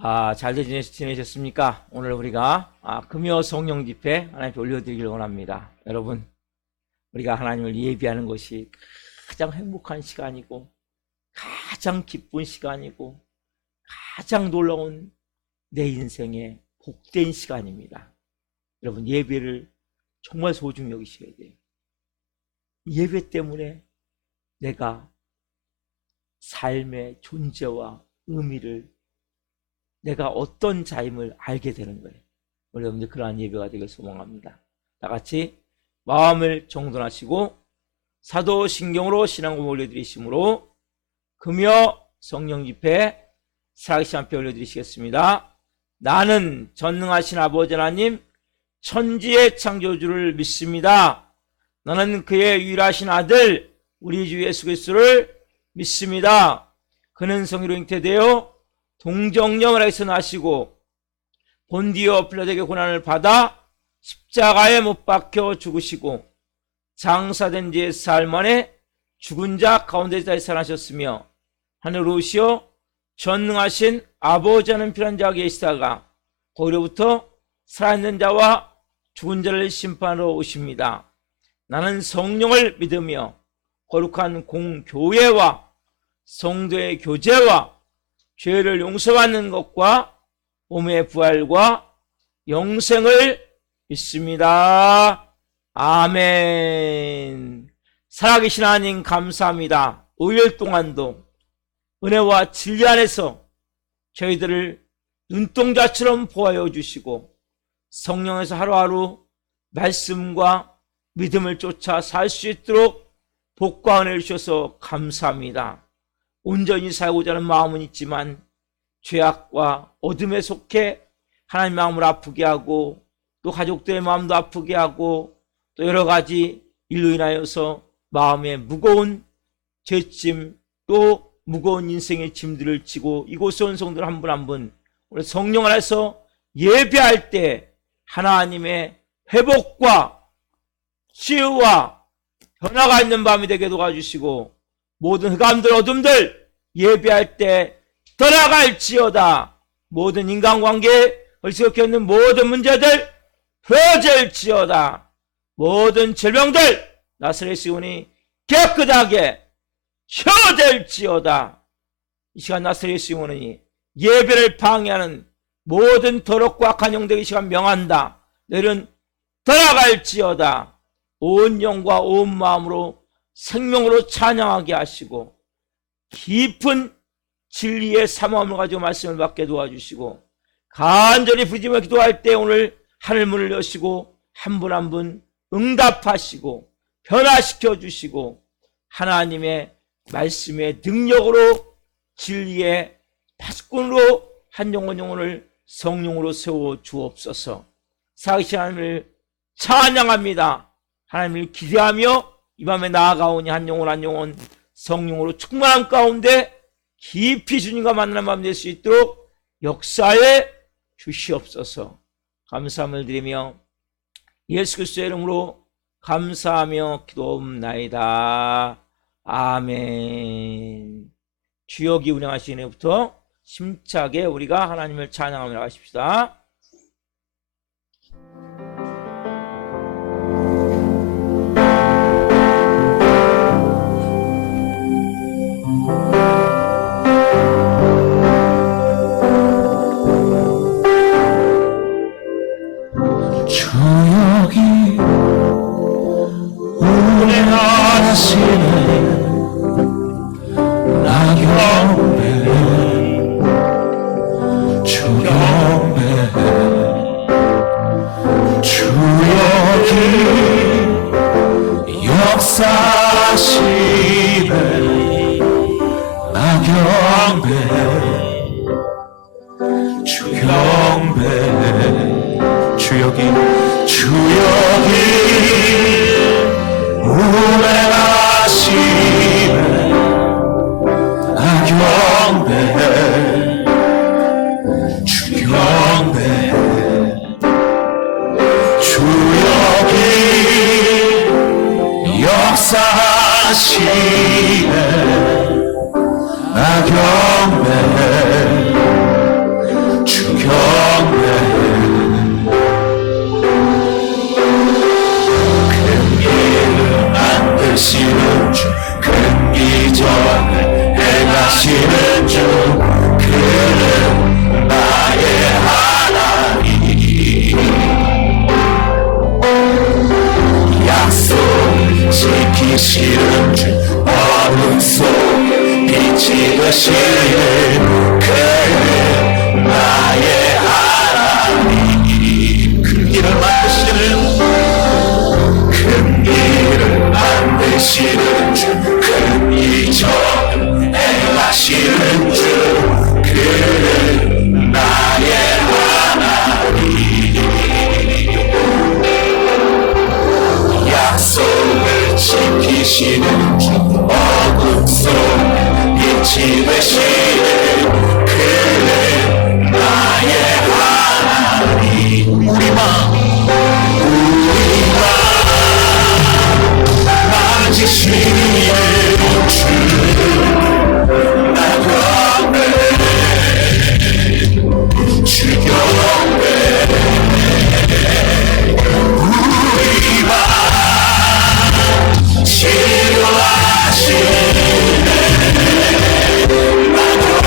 잘들 지내셨습니까? 오늘 우리가 금요 성령 집회 하나님께 올려드리기를 원합니다. 여러분, 우리가 하나님을 예비하는 것이 가장 행복한 시간이고 가장 기쁜 시간이고 가장 놀라운 내 인생의 복된 시간입니다. 여러분, 예배를 정말 소중히 여기셔야 돼요. 예배 때문에 내가 삶의 존재와 의미를, 내가 어떤 자임을 알게 되는 거예요. 우리 여러분들 그러한 예배가 되길 소망합니다. 다 같이 마음을 정돈하시고 사도신경으로 신앙고백 올려드리심으로 금요 성령 집회 살아계신 함께 올려드리시겠습니다. 나는 전능하신 아버지 하나님 천지의 창조주를 믿습니다. 나는 그의 유일하신 아들 우리 주 예수 그리스도를 믿습니다. 그는 성의로 잉태되어 동정녀 마리아에서 나시고 본디오 필라도에게 고난을 받아 십자가에 못 박혀 죽으시고 장사된 지 사흘 만에 죽은 자 가운데서 다시 살아나셨으며 하늘로 오시어 전능하신 아버지 하는 필요한 자가 계시다가 거기로부터 살아있는 자와 죽은 자를 심판하러 오십니다. 나는 성령을 믿으며 거룩한 공교회와 성도의 교제와 죄를 용서받는 것과 몸의 부활과 영생을 믿습니다. 아멘. 살아계신 하나님 감사합니다. 5일 동안도 은혜와 진리 안에서 저희들을 눈동자처럼 보호하여 주시고 성령에서 하루하루 말씀과 믿음을 쫓아 살 수 있도록 복과 은혜를 주셔서 감사합니다. 온전히 살고자 하는 마음은 있지만 죄악과 어둠에 속해 하나님 마음을 아프게 하고 또 가족들의 마음도 아프게 하고 또 여러 가지 일로 인하여서 마음에 무거운 죄짐 또 무거운 인생의 짐들을 지고 이곳에 온 성도들 한 분 한 분 우리 성령 안에서 예배할 때 하나님의 회복과 치유와 변화가 있는 밤이 되게 도와주시고 모든 흑암들 어둠들 예배할 때 떠나갈지어다. 모든 인간관계에 걸치게 있는 모든 문제들 풀어질지어다. 모든 질병들 나사렛 의원이 깨끗하게 치유될지어다. 이 시간 나사렛 의원이 예배를 방해하는 모든 더럽고 악한 영들의 시간 명한다. 너희는 떠나갈지어다. 온 영과 온 마음으로 생명으로 찬양하게 하시고 깊은 진리의 사모함을 가지고 말씀을 받게 도와주시고 간절히 부르짖으며 기도할 때 오늘 하늘문을 여시고 한 분 한 분 응답하시고 변화시켜 주시고 하나님의 말씀의 능력으로 진리의 파수꾼으로 한 영혼을 성령으로 세워 주옵소서. 살아계신 하나님을 찬양합니다. 하나님을 기대하며 이 밤에 나아가오니 한 영혼 한 영혼 성령으로 충만함 가운데 깊이 주님과 만나는 밤 될 수 있도록 역사해 주시옵소서. 감사함을 드리며 예수 그리스도의 이름으로 감사하며 기도옵나이다. 아멘. 주역이 운영하시는 해부터 심차게 우리가 하나님을 찬양하며 나가십시다. 주역이 운행하시네 나경배 주경배 주역이 역사하시네 나경배 주경배 주역이 운행하시네 나경배 주경배 주역이 역사하시네 나경배 지으시는 그는 나의 하나님. 큰 길을 만드시는 주, 큰 이적 행하시는 주, 그는 나의 하나님. 약속을 지키시는 주, 어둠 속 빛이 되시는 그는 나의 하나님. 우리 마음 만지시는 주, 나 경배, 주 경배. 우리 마음 치료하시네. 나 경배,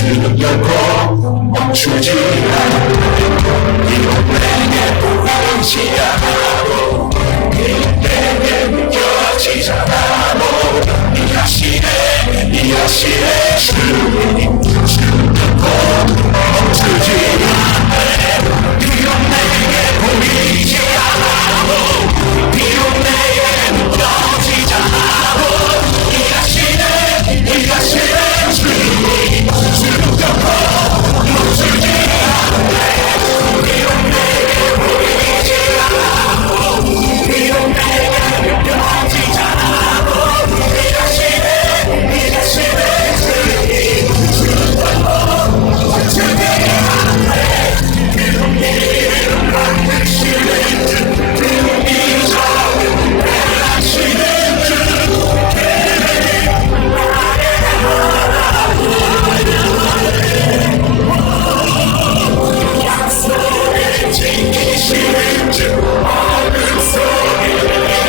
주는 결코 멈추지 않고 비록 내게 보이지 않아도 비록 내게 느껴지지 않아도 이 아시네 주님 주는 결코 멈추지 않네 비록 내게 보이지 않아도 비록 내게 느껴지지 않아도 이 아시네 주님 주는 결코 멈추지 않네 비록 내게 보이지 않아도 비록 내게 느껴지지 않아도 이 아시네 주님 주는 결코 멈추지 않네 비록 내게 만드시는 주 이저 하시는 주 약속을 지키시는 주 어둠 속에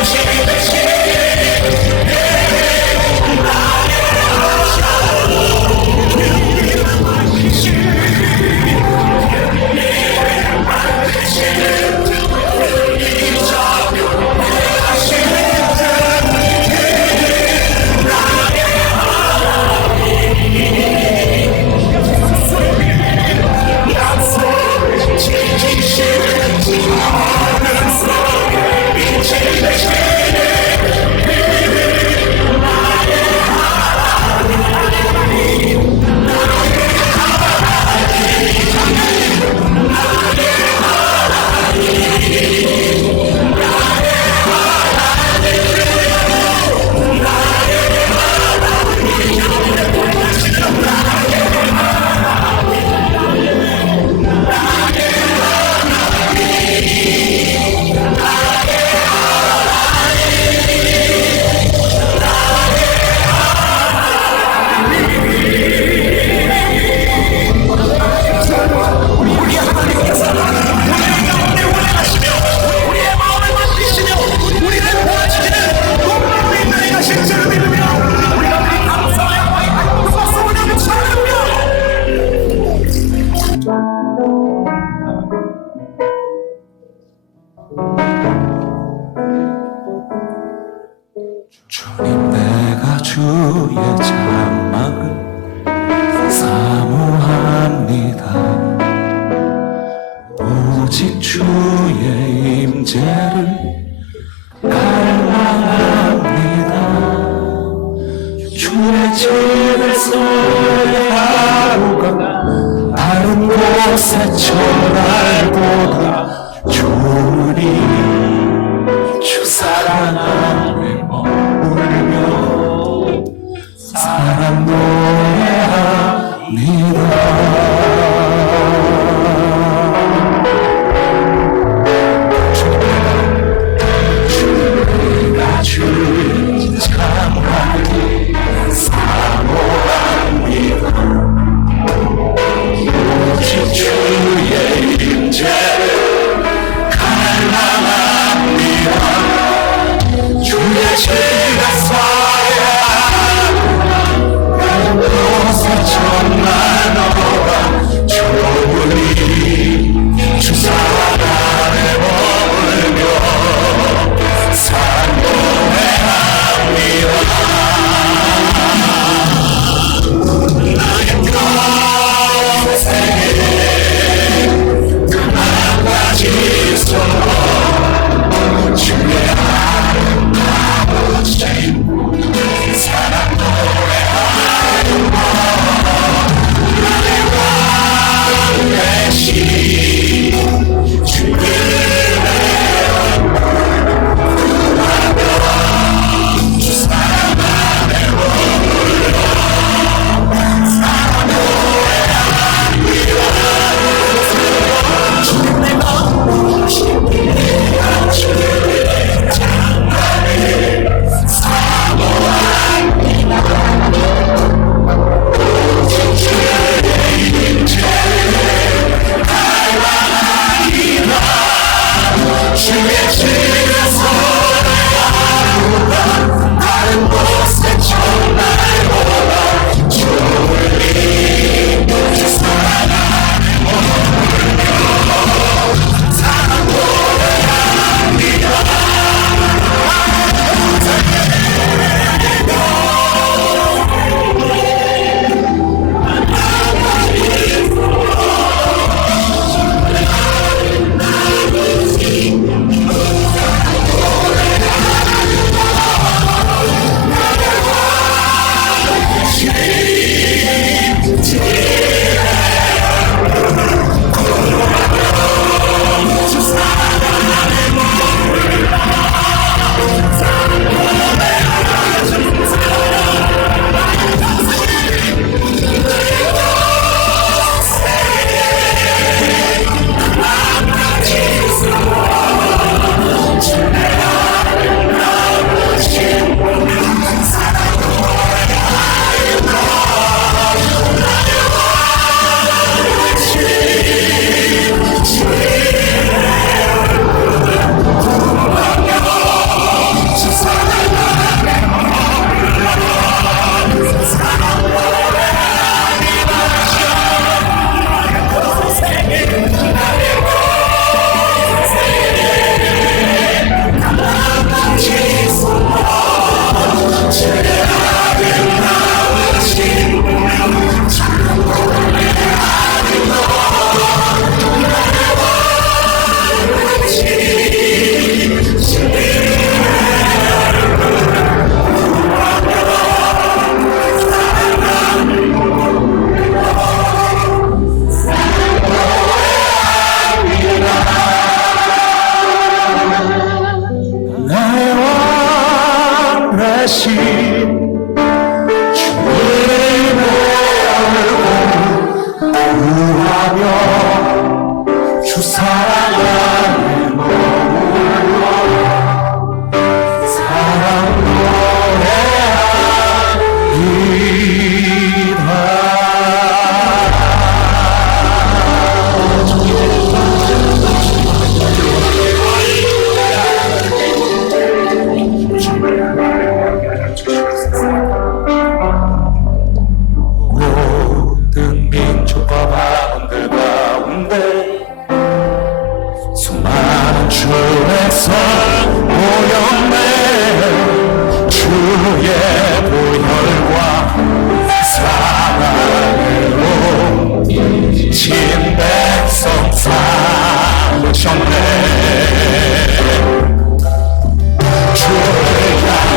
지키시는 약속을 지키시는 주 어둠 속에 빛이 되시는 우리 하나님께서 우리 가운데 운행하시며 우리의 마음을 만드시며 우리를 보호하시는 동물의 인간이 가신 주를 믿으며 우리가 늘 감사하여 누가 소원하며 찬양하며 주님 내가 주의 장막을 사모합니다 오직 주의 임재를 갈망합니다 주의 집에서의 하루가 다른 곳의 첫날보다 좋으니 주 사랑 안에 머물며 사랑 노래합니다 주의 장막을 사모합니다 오직 주의 임재를 갈망합니다 주의 집에서의 하루가 다른 곳의 첫날 너보다 찬양하며 주 사랑하는 머물러 사랑 모든 민족과 바람들 가운데 수많은 주에서 모였네 주의 보혈과 사랑으로 진 백성 삼으셨네 주를 향한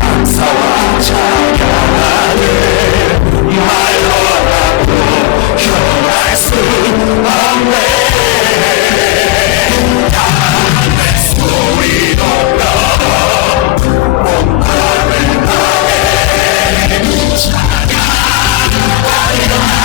감사와 찬양하는 말로라도 표현할 수 없네 다음에 소리 높여 몸을 다해 찬양하리라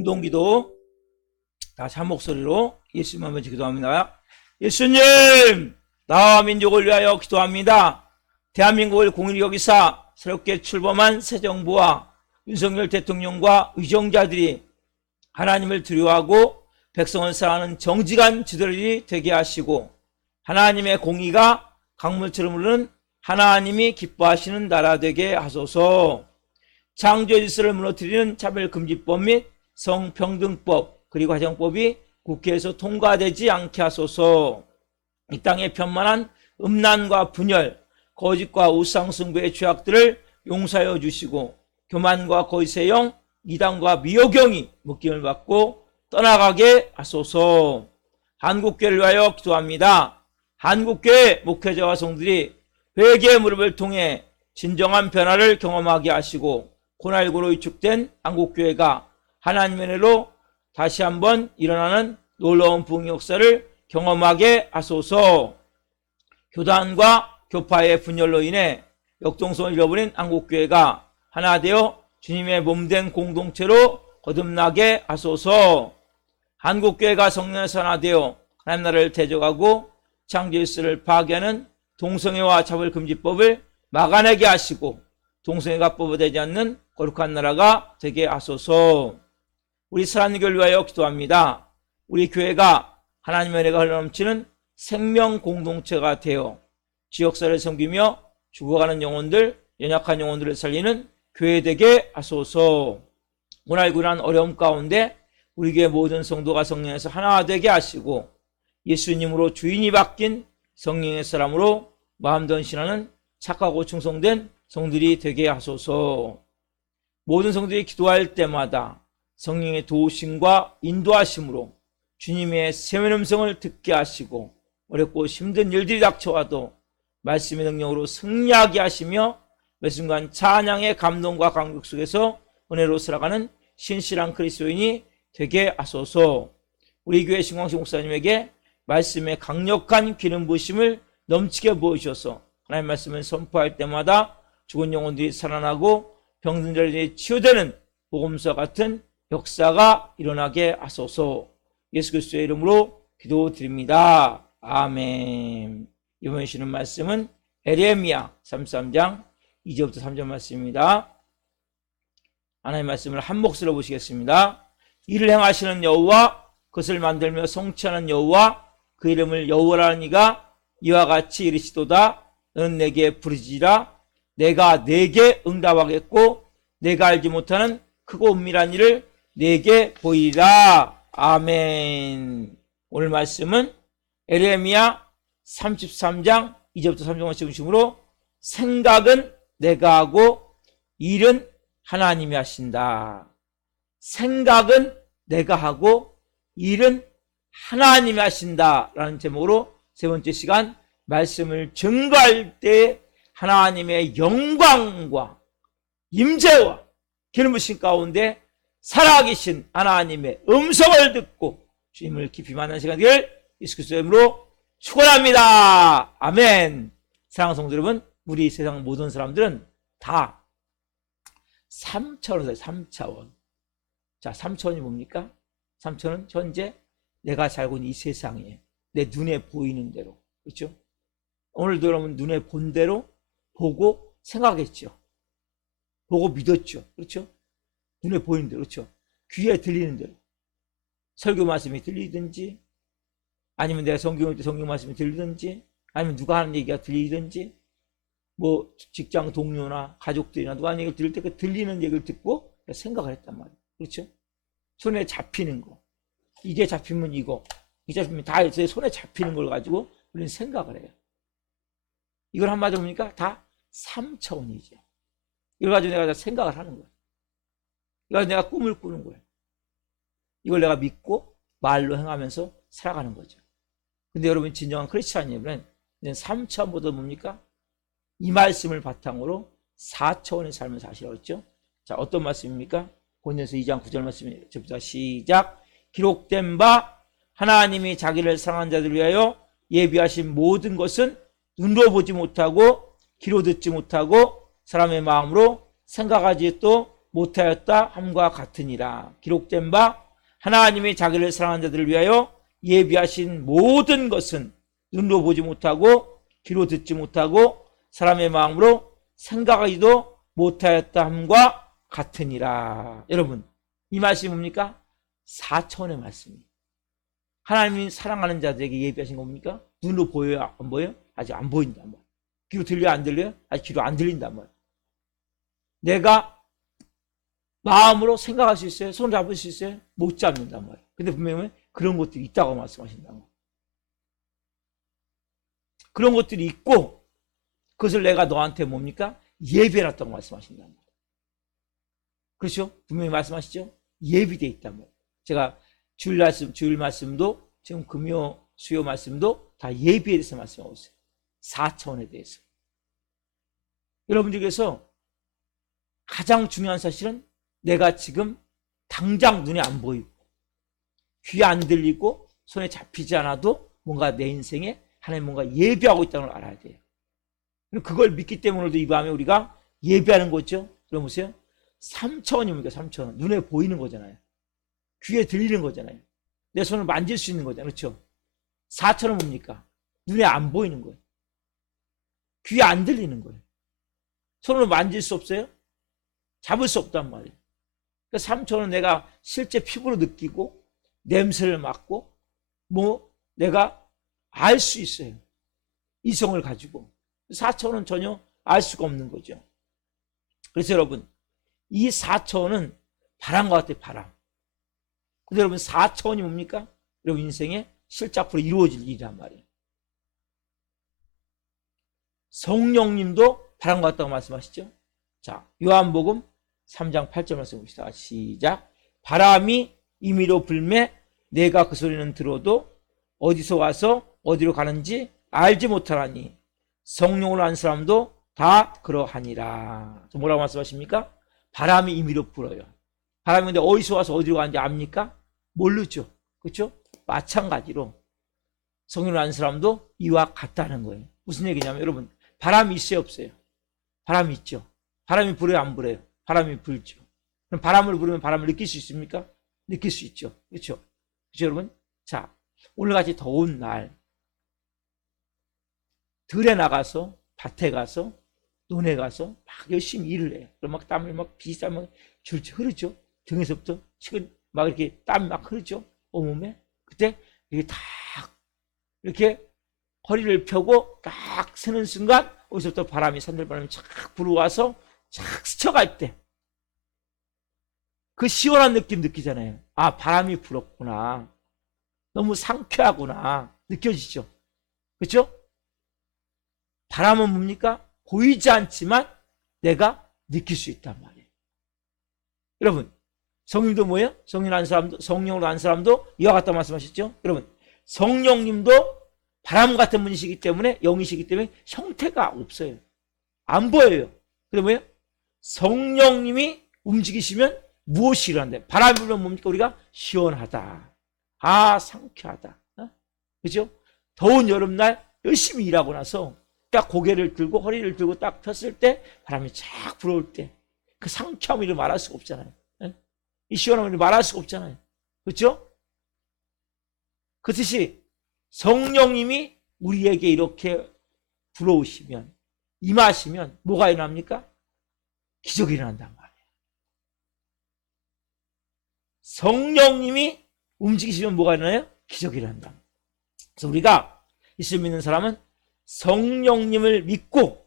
공동기도 다시 한 목소리로 예수님 한번 기도합니다. 예수님, 나와 민족을 위하여 기도합니다. 대한민국을 공인히 여기사 새롭게 출범한 새 정부와 윤석열 대통령과 의정자들이 하나님을 두려워하고 백성을 사랑하는 정직한 지도자들이 되게 하시고, 하나님의 공의가 강물처럼 흐르는 하나님이 기뻐하시는 나라 되게 하소서. 창조의 질서를 무너뜨리는 차별금지법 및 성평등법 그리고 가정법이 국회에서 통과되지 않게 하소서. 이 땅의 편만한 음란과 분열, 거짓과 우상숭배의 죄악들을 용서하여 주시고, 교만과 거짓의 영, 이단과 미호경이 묶임을 받고 떠나가게 하소서. 한국교회를 위하여 기도합니다. 한국교회 목회자와 성들이 회개의 무릎을 통해 진정한 변화를 경험하게 하시고, 코로나19로 위축된 한국교회가 하나님의 은혜로 다시 한번 일어나는 놀라운 부흥 역사를 경험하게 하소서. 교단과 교파의 분열로 인해 역동성을 잃어버린 한국교회가 하나 되어 주님의 몸된 공동체로 거듭나게 하소서. 한국교회가 성령에서 하나 되어 하나님 나라를 대적하고 창조질서를 파괴하는 동성애와 차별금지법을 막아내게 하시고, 동성애가 뽑아되지 않는 거룩한 나라가 되게 하소서. 우리 사랑하는 교회를 위하여 기도합니다. 우리 교회가 하나님의 은혜가 흘러넘치는 생명 공동체가 되어 지역사회를 섬기며 죽어가는 영혼들, 연약한 영혼들을 살리는 교회 되게 하소서. 코로나19란 어려움 가운데 우리 교회 모든 성도가 성령에서 하나 되게 하시고, 예수님으로 주인이 바뀐 성령의 사람으로 마음 전신하는 착하고 충성된 성들이 되게 하소서. 모든 성들이 기도할 때마다 성령의 도우심과 인도하심으로 주님의 세면 음성을 듣게 하시고, 어렵고 힘든 일들이 닥쳐와도 말씀의 능력으로 승리하게 하시며 매 순간 찬양의 감동과 감격 속에서 은혜로 살아가는 신실한 그리스도인이 되게 하소서. 우리 교회 신광식 목사님에게 말씀의 강력한 기름 부으심을 넘치게 부으셔서 하나님의 말씀을 선포할 때마다 죽은 영혼들이 살아나고 병든 자들이 치유되는 복음서 같은 역사가 일어나게 하소서. 예수 그리스도의 이름으로 기도드립니다. 아멘. 이번에 주시는 말씀은 에레미야 33장 2절부터 3절 말씀입니다. 하나님의 말씀을 한 목소리로 보시겠습니다. 이를 행하시는 여호와, 그것을 만들며 성취하는 여호와, 그 이름을 여호와라는 이가 이와 같이 이르시도다. 너는 내게 부르짖으라. 내가 내게 응답하겠고 내가 알지 못하는 크고 은밀한 일을 내게 보이리라. 아멘. 오늘 말씀은 에레미야 33장 2절부터 3절 말씀 중심으로 생각은 내가 하고 일은 하나님이 하신다. 생각은 내가 하고 일은 하나님이 하신다 라는 제목으로 세 번째 시간 말씀을 증거할 때 하나님의 영광과 임재와 기름 부으심 가운데 살아계신 하나님의 음성을 듣고 주님을 깊이 만나는 시간 되기를 예수 그리스도의 이름으로 축원합니다. 아멘. 사랑하는 성도 여러분, 우리 세상 모든 사람들은 다 3차원에서 3차원. 자, 3차원이 뭡니까? 3차원은 현재 내가 살고 있는 이 세상에 내 눈에 보이는 대로, 그렇죠? 오늘도 여러분 눈에 본 대로 보고 생각했죠. 보고 믿었죠. 그렇죠? 눈에 보이는 대로, 그렇죠? 귀에 들리는 대로. 설교 말씀이 들리든지, 아니면 내가 성경을 때 성경 말씀이 들리든지, 아니면 누가 하는 얘기가 들리든지, 뭐 직장 동료나 가족들이나 누가 하는 얘기를 들을 때 그 들리는 얘기를 듣고 생각을 했단 말이에요. 그렇죠? 손에 잡히는 거. 이게 잡히면 이거, 이게 잡히면 다 제 손에 잡히는 걸 가지고 우리는 생각을 해요. 이걸 한마디로 보니까 다 3차원이죠. 이걸 가지고 내가 생각을 하는 거예요. 이걸 가지고 내가 꿈을 꾸는 거예요. 이걸 내가 믿고 말로 행하면서 살아가는 거죠. 근데 여러분 진정한 크리스찬이면 3차원보다 뭡니까? 이 말씀을 바탕으로 4차원의 삶을 사시라고 했죠. 자, 어떤 말씀입니까? 고린도서 2장 9절 말씀입니다. 시작. 기록된 바 하나님이 자기를 사랑하는 자들을 위하여 예비하신 모든 것은 눈으로 보지 못하고 귀로 듣지 못하고 사람의 마음으로 생각하지 또 못하였다 함과 같으니라. 기록된 바 하나님이 자기를 사랑하는 자들을 위하여 예비하신 모든 것은 눈으로 보지 못하고 귀로 듣지 못하고 사람의 마음으로 생각하지도 못하였다 함과 같으니라. 여러분, 이 말씀이 뭡니까? 4차원의 말씀입니다. 하나님이 사랑하는 자들에게 예비하신 겁니까? 눈으로 보여요? 안 보여요? 아직 안 보인단 말이에요. 귀로 들려요? 안 들려요? 아직 귀로 안 들린단 말이에요. 내가 마음으로 생각할 수 있어요? 손 잡을 수 있어요? 못 잡는단 말이에요. 근데 분명히 그런 것들이 있다고 말씀하신단 말이에요. 그런 것들이 있고 그것을 내가 너한테 뭡니까? 예비해놨다고 말씀하신단 말이에요. 그렇죠? 분명히 말씀하시죠? 예비되어 있단 말이에요. 제가 주일 말씀도 지금 금요 수요 말씀도 다 예비에 대해서 말씀하고 있어요. 4차원에 대해서. 여러분들께서 가장 중요한 사실은 내가 지금 당장 눈에 안 보이고 귀에 안 들리고 손에 잡히지 않아도 뭔가 내 인생에 하나님 뭔가 예비하고 있다는 걸 알아야 돼요. 그걸 믿기 때문에도 이 밤에 우리가 예비하는 거죠. 그럼 보세요. 3차원입니까? 3차원. 눈에 보이는 거잖아요. 귀에 들리는 거잖아요. 내 손을 만질 수 있는 거잖아요. 그렇죠? 4차원은 뭡니까? 눈에 안 보이는 거예요. 귀에 안 들리는 거예요. 손으로 만질 수 없어요? 잡을 수 없단 말이에요. 그러니까 3차원은 내가 실제 피부로 느끼고 냄새를 맡고 뭐 내가 알 수 있어요. 이성을 가지고. 4차원은 전혀 알 수가 없는 거죠. 그래서 여러분, 이 4차원은 바람과 같아요. 바람. 근데 여러분 4차원이 뭡니까? 여러분 인생에 실제 앞으로 이루어질 일이란 말이에요. 성령님도 바람과 같다고 말씀하시죠. 자, 요한복음 3장 8절 말씀 봅시다. 시작. 바람이 임의로 불매 내가 그 소리는 들어도 어디서 와서 어디로 가는지 알지 못하라니 성령으로 한 사람도 다 그러하니라. 뭐라고 말씀하십니까? 바람이 임의로 불어요. 바람이 근데 어디서 와서 어디로 가는지 압니까? 모르죠. 그렇죠? 마찬가지로 성령으로 한 사람도 이와 같다는 거예요. 무슨 얘기냐면 여러분, 바람이 있어요, 없어요? 바람이 있죠. 바람이 불어요, 안 불어요? 바람이 불죠. 그럼 바람을 부르면 바람을 느낄 수 있습니까? 느낄 수 있죠. 그렇죠? 그렇죠, 여러분? 자, 오늘같이 더운 날 들에 나가서 밭에 가서 논에 가서 막 열심히 일을 해요. 그럼 막 땀을 막 비쌀 막 줄줄 흐르죠. 등에서부터 식은 막 이렇게 땀이 막 흐르죠. 온몸에. 그때 이게 딱 이렇게 허리를 펴고 딱 서는 순간 어디서부터 바람이 산들바람이 착 불어와서 착 스쳐갈 때 그 시원한 느낌 느끼잖아요. 아, 바람이 불었구나. 너무 상쾌하구나. 느껴지죠? 그렇죠? 바람은 뭡니까? 보이지 않지만 내가 느낄 수 있단 말이에요. 여러분, 성령도 뭐예요? 성령으로 한 사람도 이와 같다 말씀하셨죠? 여러분, 성령님도 바람 같은 분이시기 때문에, 영이시기 때문에 형태가 없어요. 안 보여요. 근데 뭐예요? 성령님이 움직이시면 무엇이 일어난다? 바람이 불면 뭡니까? 우리가 시원하다. 아, 상쾌하다. 그죠? 더운 여름날 열심히 일하고 나서 딱 고개를 들고 허리를 들고 딱 폈을 때 바람이 쫙 불어올 때 그 상쾌함을 말할 수가 없잖아요. 이 시원함을 말할 수가 없잖아요. 그렇죠? 그렇듯이 성령님이 우리에게 이렇게 불어오시면, 임하시면 뭐가 일어납니까? 기적이 일어난단 말이에요. 성령님이 움직이시면 뭐가 일어나요? 기적이 일어난다. 그래서 우리가 예수를 믿는 사람은 성령님을 믿고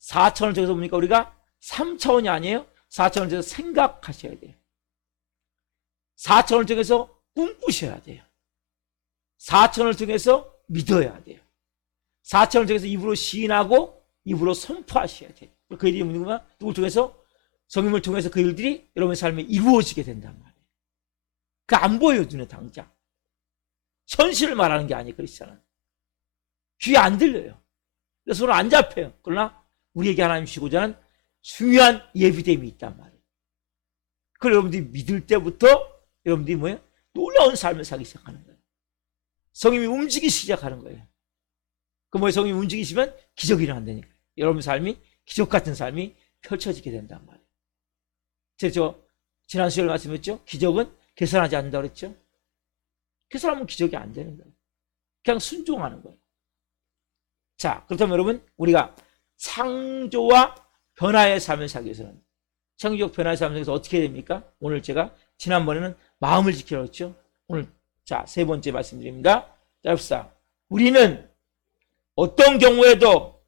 4차원을 통해서 보니까 우리가 3차원이 아니에요. 4차원을 통해서 생각하셔야 돼요. 4차원을 통해서 꿈꾸셔야 돼요. 4차원을 통해서 믿어야 돼요. 4차원을 통해서 입으로 시인하고 입으로 선포하셔야 돼요. 그 일이 누구냐? 누굴 통해서? 성령을 통해서 그 일들이 여러분의 삶에 이루어지게 된단 말이에요. 그 안 보여요, 눈에 당장. 현실을 말하는 게 아니에요, 그렇잖아요. 귀에 안 들려요. 그래서 손을 안 잡혀요. 그러나 우리에게 하나님 주시고자 하는 중요한 예비됨이 있단 말이에요. 그걸 여러분들이 믿을 때부터 여러분들이 뭐예요? 놀라운 삶을 살기 시작하는 거예요. 성령이 움직이기 시작하는 거예요. 그 뭐예요? 성령이 움직이시면 기적이 일어난다니까요. 여러분 삶이 기적 같은 삶이 펼쳐지게 된단 말이에요. 저 지난 수요일 말씀했죠? 기적은 계산하지 않는다 그랬죠? 계산하면 기적이 안 되는 거예요. 그냥 순종하는 거예요. 자, 그렇다면 여러분, 우리가 창조와 변화의 삶을 살기 위해서는, 창조적 변화의 삶을 살기 위해서 어떻게 해야 됩니까? 오늘 제가 지난번에는 마음을 지키라고 했죠? 오늘 자, 세 번째 말씀드립니다. 자, 봅시다. 우리는 어떤 경우에도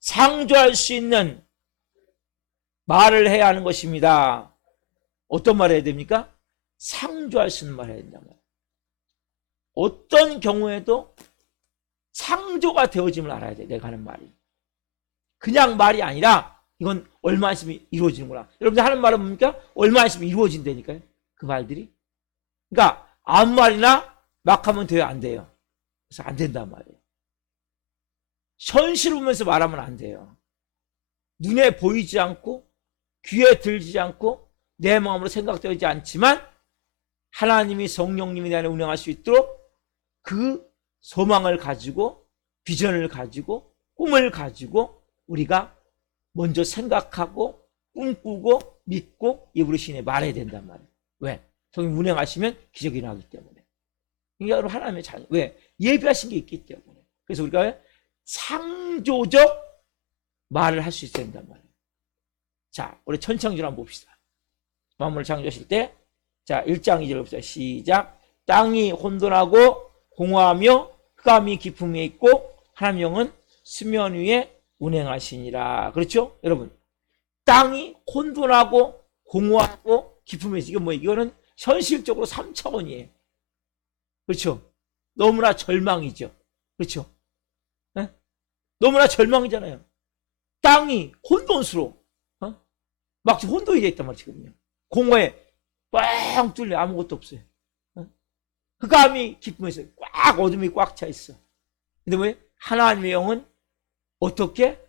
창조할 수 있는 말을 해야 하는 것입니다. 어떤 말을 해야 됩니까? 창조할 수 있는 말을 해야 된단 말이에요. 어떤 경우에도 창조가 되어짐을 알아야 돼. 내가 하는 말이 그냥 말이 아니라 이건 얼마 있으면 이루어지는구나. 여러분들 하는 말은 뭡니까? 얼마 있으면 이루어진다니까요. 그 말들이. 그러니까 아무 말이나 막 하면 돼요? 안 돼요? 그래서 안 된단 말이에요. 현실을 보면서 말하면 안 돼요. 눈에 보이지 않고 귀에 들지 않고 내 마음으로 생각되지 않지만 하나님이 성령님이 내 안에 운행할 수 있도록 그 소망을 가지고 비전을 가지고 꿈을 가지고 우리가 먼저 생각하고 꿈꾸고 믿고 입으로 신에 말해야 된단 말이에요. 왜? 성령 운행하시면 기적이 나기 때문에. 그러니까 여러분 하나님의 자녀. 왜? 예비하신 게 있기 때문에. 그래서 우리가 창조적 말을 할 수 있어야 된단 말이에요. 자, 우리 천창조를 한번 봅시다. 만물을 창조하실 때, 자, 1장 2절 봅시다. 시작. 땅이 혼돈하고 공허하며 흑암이 깊음 위에 있고 하나님 영은 수면 위에 운행하시니라. 그렇죠? 여러분, 땅이 혼돈하고 공허하고 깊음 위에 있어. 이건 뭐, 이거는 현실적으로 3차원이에요. 그렇죠? 너무나 절망이죠. 그렇죠? 네? 너무나 절망이잖아요. 땅이 혼돈스러워. 막 지금 혼돈이 되어 있단 말이에요. 지금요. 공허에 뻥 뚫려 아무것도 없어요. 흑암이 깊음에 있어요. 꽉 어둠이 꽉 차 있어. 근데 왜? 하나님의 영은 어떻게?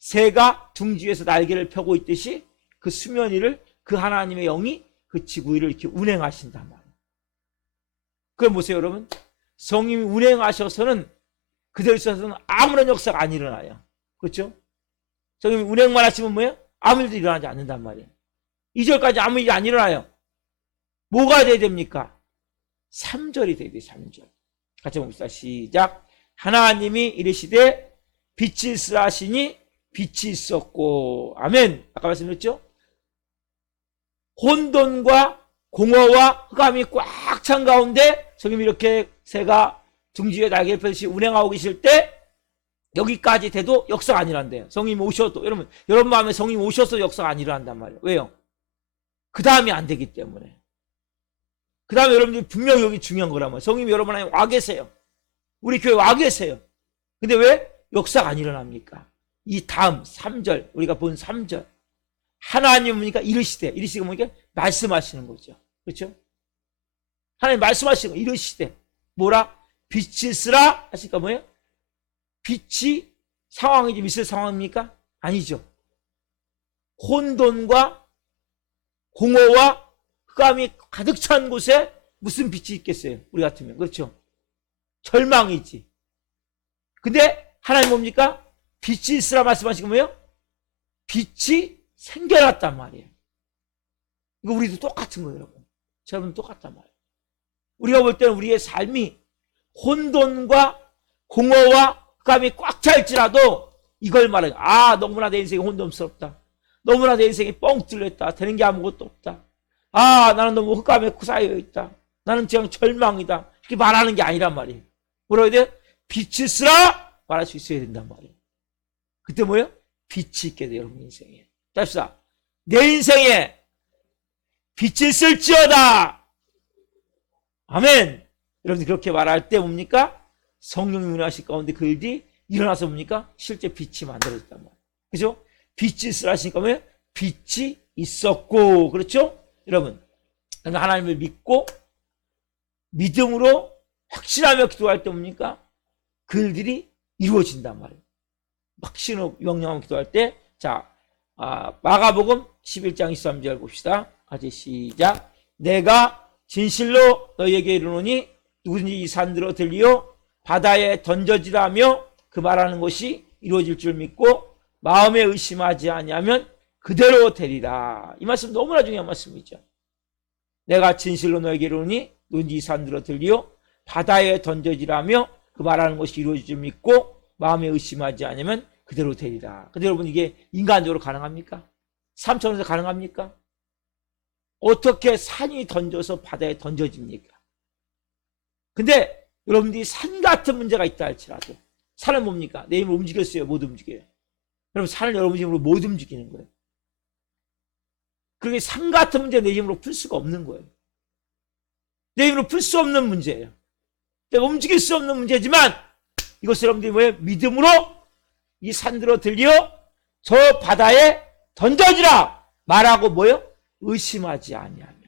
새가 둥지 위에서 날개를 펴고 있듯이 그 수면 위를 그 하나님의 영이 그 지구 위를 이렇게 운행하신단 말이에요. 그럼 보세요, 여러분. 성령이 운행하셔서는 그대로 있어서는 아무런 역사가 안 일어나요. 그렇죠? 성령이 운행만 하시면 뭐예요? 아무 일도 일어나지 않는단 말이에요. 2절까지 아무 일이 안 일어나요. 뭐가 돼야 됩니까? 3절이 돼야 돼요. 3절. 같이 봅시다. 시작. 하나님이 이르시되 빛이 있으라 하시니 빛이 있었고. 아멘. 아까 말씀드렸죠? 혼돈과 공허와 흑암이 꽉 찬 가운데 성령이 이렇게 새가 둥지에 날개를 펴듯이 운행하고 계실 때 여기까지 돼도 역사가 안 일어난대요. 성령이 오셔도. 여러분 마음에 성령이 오셔서 역사가 안 일어난단 말이에요. 왜요? 그 다음이 안 되기 때문에. 그 다음에 여러분들이 분명히 여기 중요한 거란 말이에요. 성령이 여러분 안에 와 계세요. 우리 교회 와 계세요. 근데 왜 역사가 안 일어납니까? 이 다음 3절, 우리가 본 3절. 하나님 보니까 이르시되, 이르시가 뭐니까 말씀하시는 거죠. 그렇죠? 하나님 말씀하시는 거, 이르시되. 뭐라? 빛이 있으라 하시니까 뭐예요? 빛이 상황이 좀 있을 상황입니까? 아니죠. 혼돈과 공허와 흑암이 가득 찬 곳에 무슨 빛이 있겠어요? 우리 같으면. 그렇죠? 절망이지. 근데 하나님 뭡니까? 빛이 있으라 말씀하시고 뭐예요? 빛이 생겨났단 말이에요. 이거 우리도 똑같은 거예요, 여러분. 여러분 똑같단 말이에요. 우리가 볼 때는 우리의 삶이 혼돈과 공허와 흑암이 꽉 찰지라도 이걸 말해요. 아, 너무나 내 인생이 혼돈스럽다. 너무나 내 인생이 뻥 뚫렸다. 되는 게 아무것도 없다. 아, 나는 너무 흑암에 쌓여 있다. 나는 그냥 절망이다. 이렇게 말하는 게 아니란 말이에요. 뭐라고 해야 돼? 빛이 있으라 말할 수 있어야 된단 말이에요. 그때 뭐예요? 빛이 있게 돼요, 여러분 인생에. 잡시다. 내 인생에 빛이 있을지어다. 아멘. 여러분들 그렇게 말할 때 뭡니까? 성령이 운행하실 가운데 그 일이 일어나서 뭡니까? 실제 빛이 만들어졌단 말이에요. 그죠? 빛이 있으라 하시니까 뭐예요? 빛이 있었고. 그렇죠? 여러분, 그러니까 하나님을 믿고 믿음으로 확신하며 기도할 때 뭡니까? 그 일들이 이루어진단 말이에요. 확신으로 명령하며 기도할 때, 자, 마가복음 11장 23절 봅시다. 같이 시작. 내가 진실로 너희에게 이르노니 누구든지 이 산들어 들리어 바다에 던져지라며 그 말하는 것이 이루어질 줄 믿고 마음에 의심하지 아니하면 그대로 되리라. 이 말씀 너무나 중요한 말씀이죠. 내가 진실로 너에게 이르노니 너희 산들어 들리어 바다에 던져지라며 그 말하는 것이 이루어질 믿고 마음에 의심하지 않으면 그대로 되리라. 근데 여러분 이게 인간적으로 가능합니까? 3차원에서 가능합니까? 어떻게 산이 던져서 바다에 던져집니까? 근데 여러분들이 산 같은 문제가 있다 할지라도 산은 뭡니까? 내 힘으로 움직였어요? 못 움직여요? 여러분 산을 여러분 힘으로 못 움직이는 거예요. 그게 산 같은 문제 내 힘으로 풀 수가 없는 거예요. 내 힘으로 풀 수 없는 문제예요. 내가 움직일 수 없는 문제지만 이것을 여러분들이 뭐예요? 믿음으로 이 산들어 들려 저 바다에 던져지라 말하고 뭐예요? 의심하지 아니하며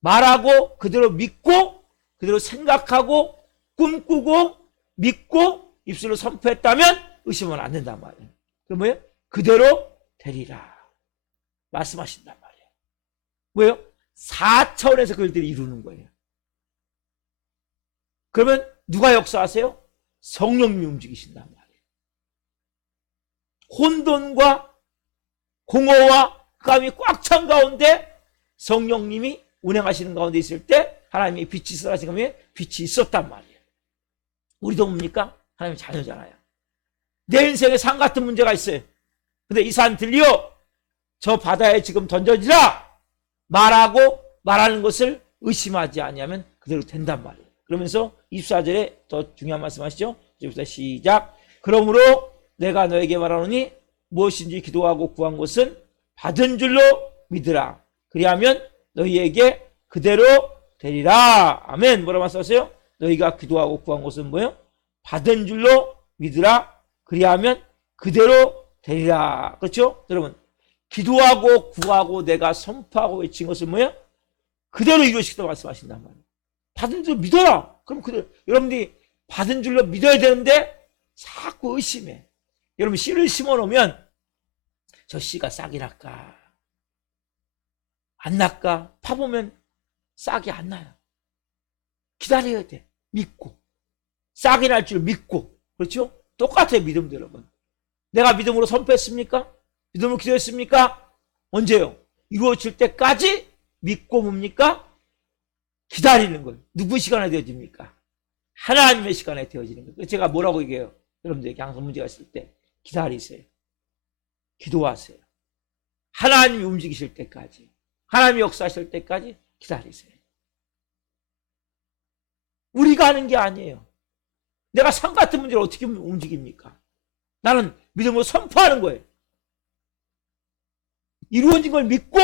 말하고 그대로 믿고 그대로 생각하고 꿈꾸고 믿고 입술로 선포했다면 의심은 안 된단 말이에요. 그 뭐예요? 그대로 되리라 말씀하신단 말이에요. 뭐예요? 4차원에서 그들이 이루는 거예요. 그러면 누가 역사하세요? 성령님이 움직이신단 말이에요. 혼돈과 공허와 흑암이 꽉 찬 가운데 성령님이 운행하시는 가운데 있을 때 하나님의 빛이 있어라 지금 빛이 있었단 말이에요. 우리도 뭡니까? 하나님의 자녀잖아요. 내 인생에 산 같은 문제가 있어요. 근데 이 산 들려 저 바다에 지금 던져지라 말하고 말하는 것을 의심하지 아니하면 그대로 된단 말이에요. 그러면서 24절에 더 중요한 말씀 하시죠. 이제부터 시작. 그러므로 내가 너에게 말하노니 무엇인지 기도하고 구한 것은 받은 줄로 믿으라. 그리하면 너희에게 그대로 되리라. 아멘. 뭐라고 말씀하세요? 너희가 기도하고 구한 것은 뭐예요? 받은 줄로 믿으라. 그리하면 그대로 되리라. 그렇죠? 여러분 기도하고 구하고 내가 선포하고 외친 것은 뭐예요? 그대로 이루어지겠다고 말씀하신단 말이에요. 받은 줄로 믿어라. 그럼 그대로 여러분들이 받은 줄로 믿어야 되는데 자꾸 의심해. 여러분 씨를 심어놓으면 저 씨가 싹이 날까 안 날까 파보면 싹이 안 나요. 기다려야 돼. 믿고 싹이 날 줄 믿고. 그렇죠? 똑같아요. 믿음도 여러분. 내가 믿음으로 선포했습니까? 믿음으로 기도했습니까? 언제요? 이루어질 때까지 믿고 뭡니까? 기다리는 거예요. 누구 시간에 되어집니까? 하나님의 시간에 되어지는 거예요. 제가 뭐라고 얘기해요? 여러분들에게 항상 문제가 있을 때 기다리세요. 기도하세요. 하나님이 움직이실 때까지, 하나님이 역사하실 때까지 기다리세요. 우리가 하는 게 아니에요. 내가 산 같은 문제를 어떻게 움직입니까? 나는 믿음으로 선포하는 거예요. 이루어진 걸 믿고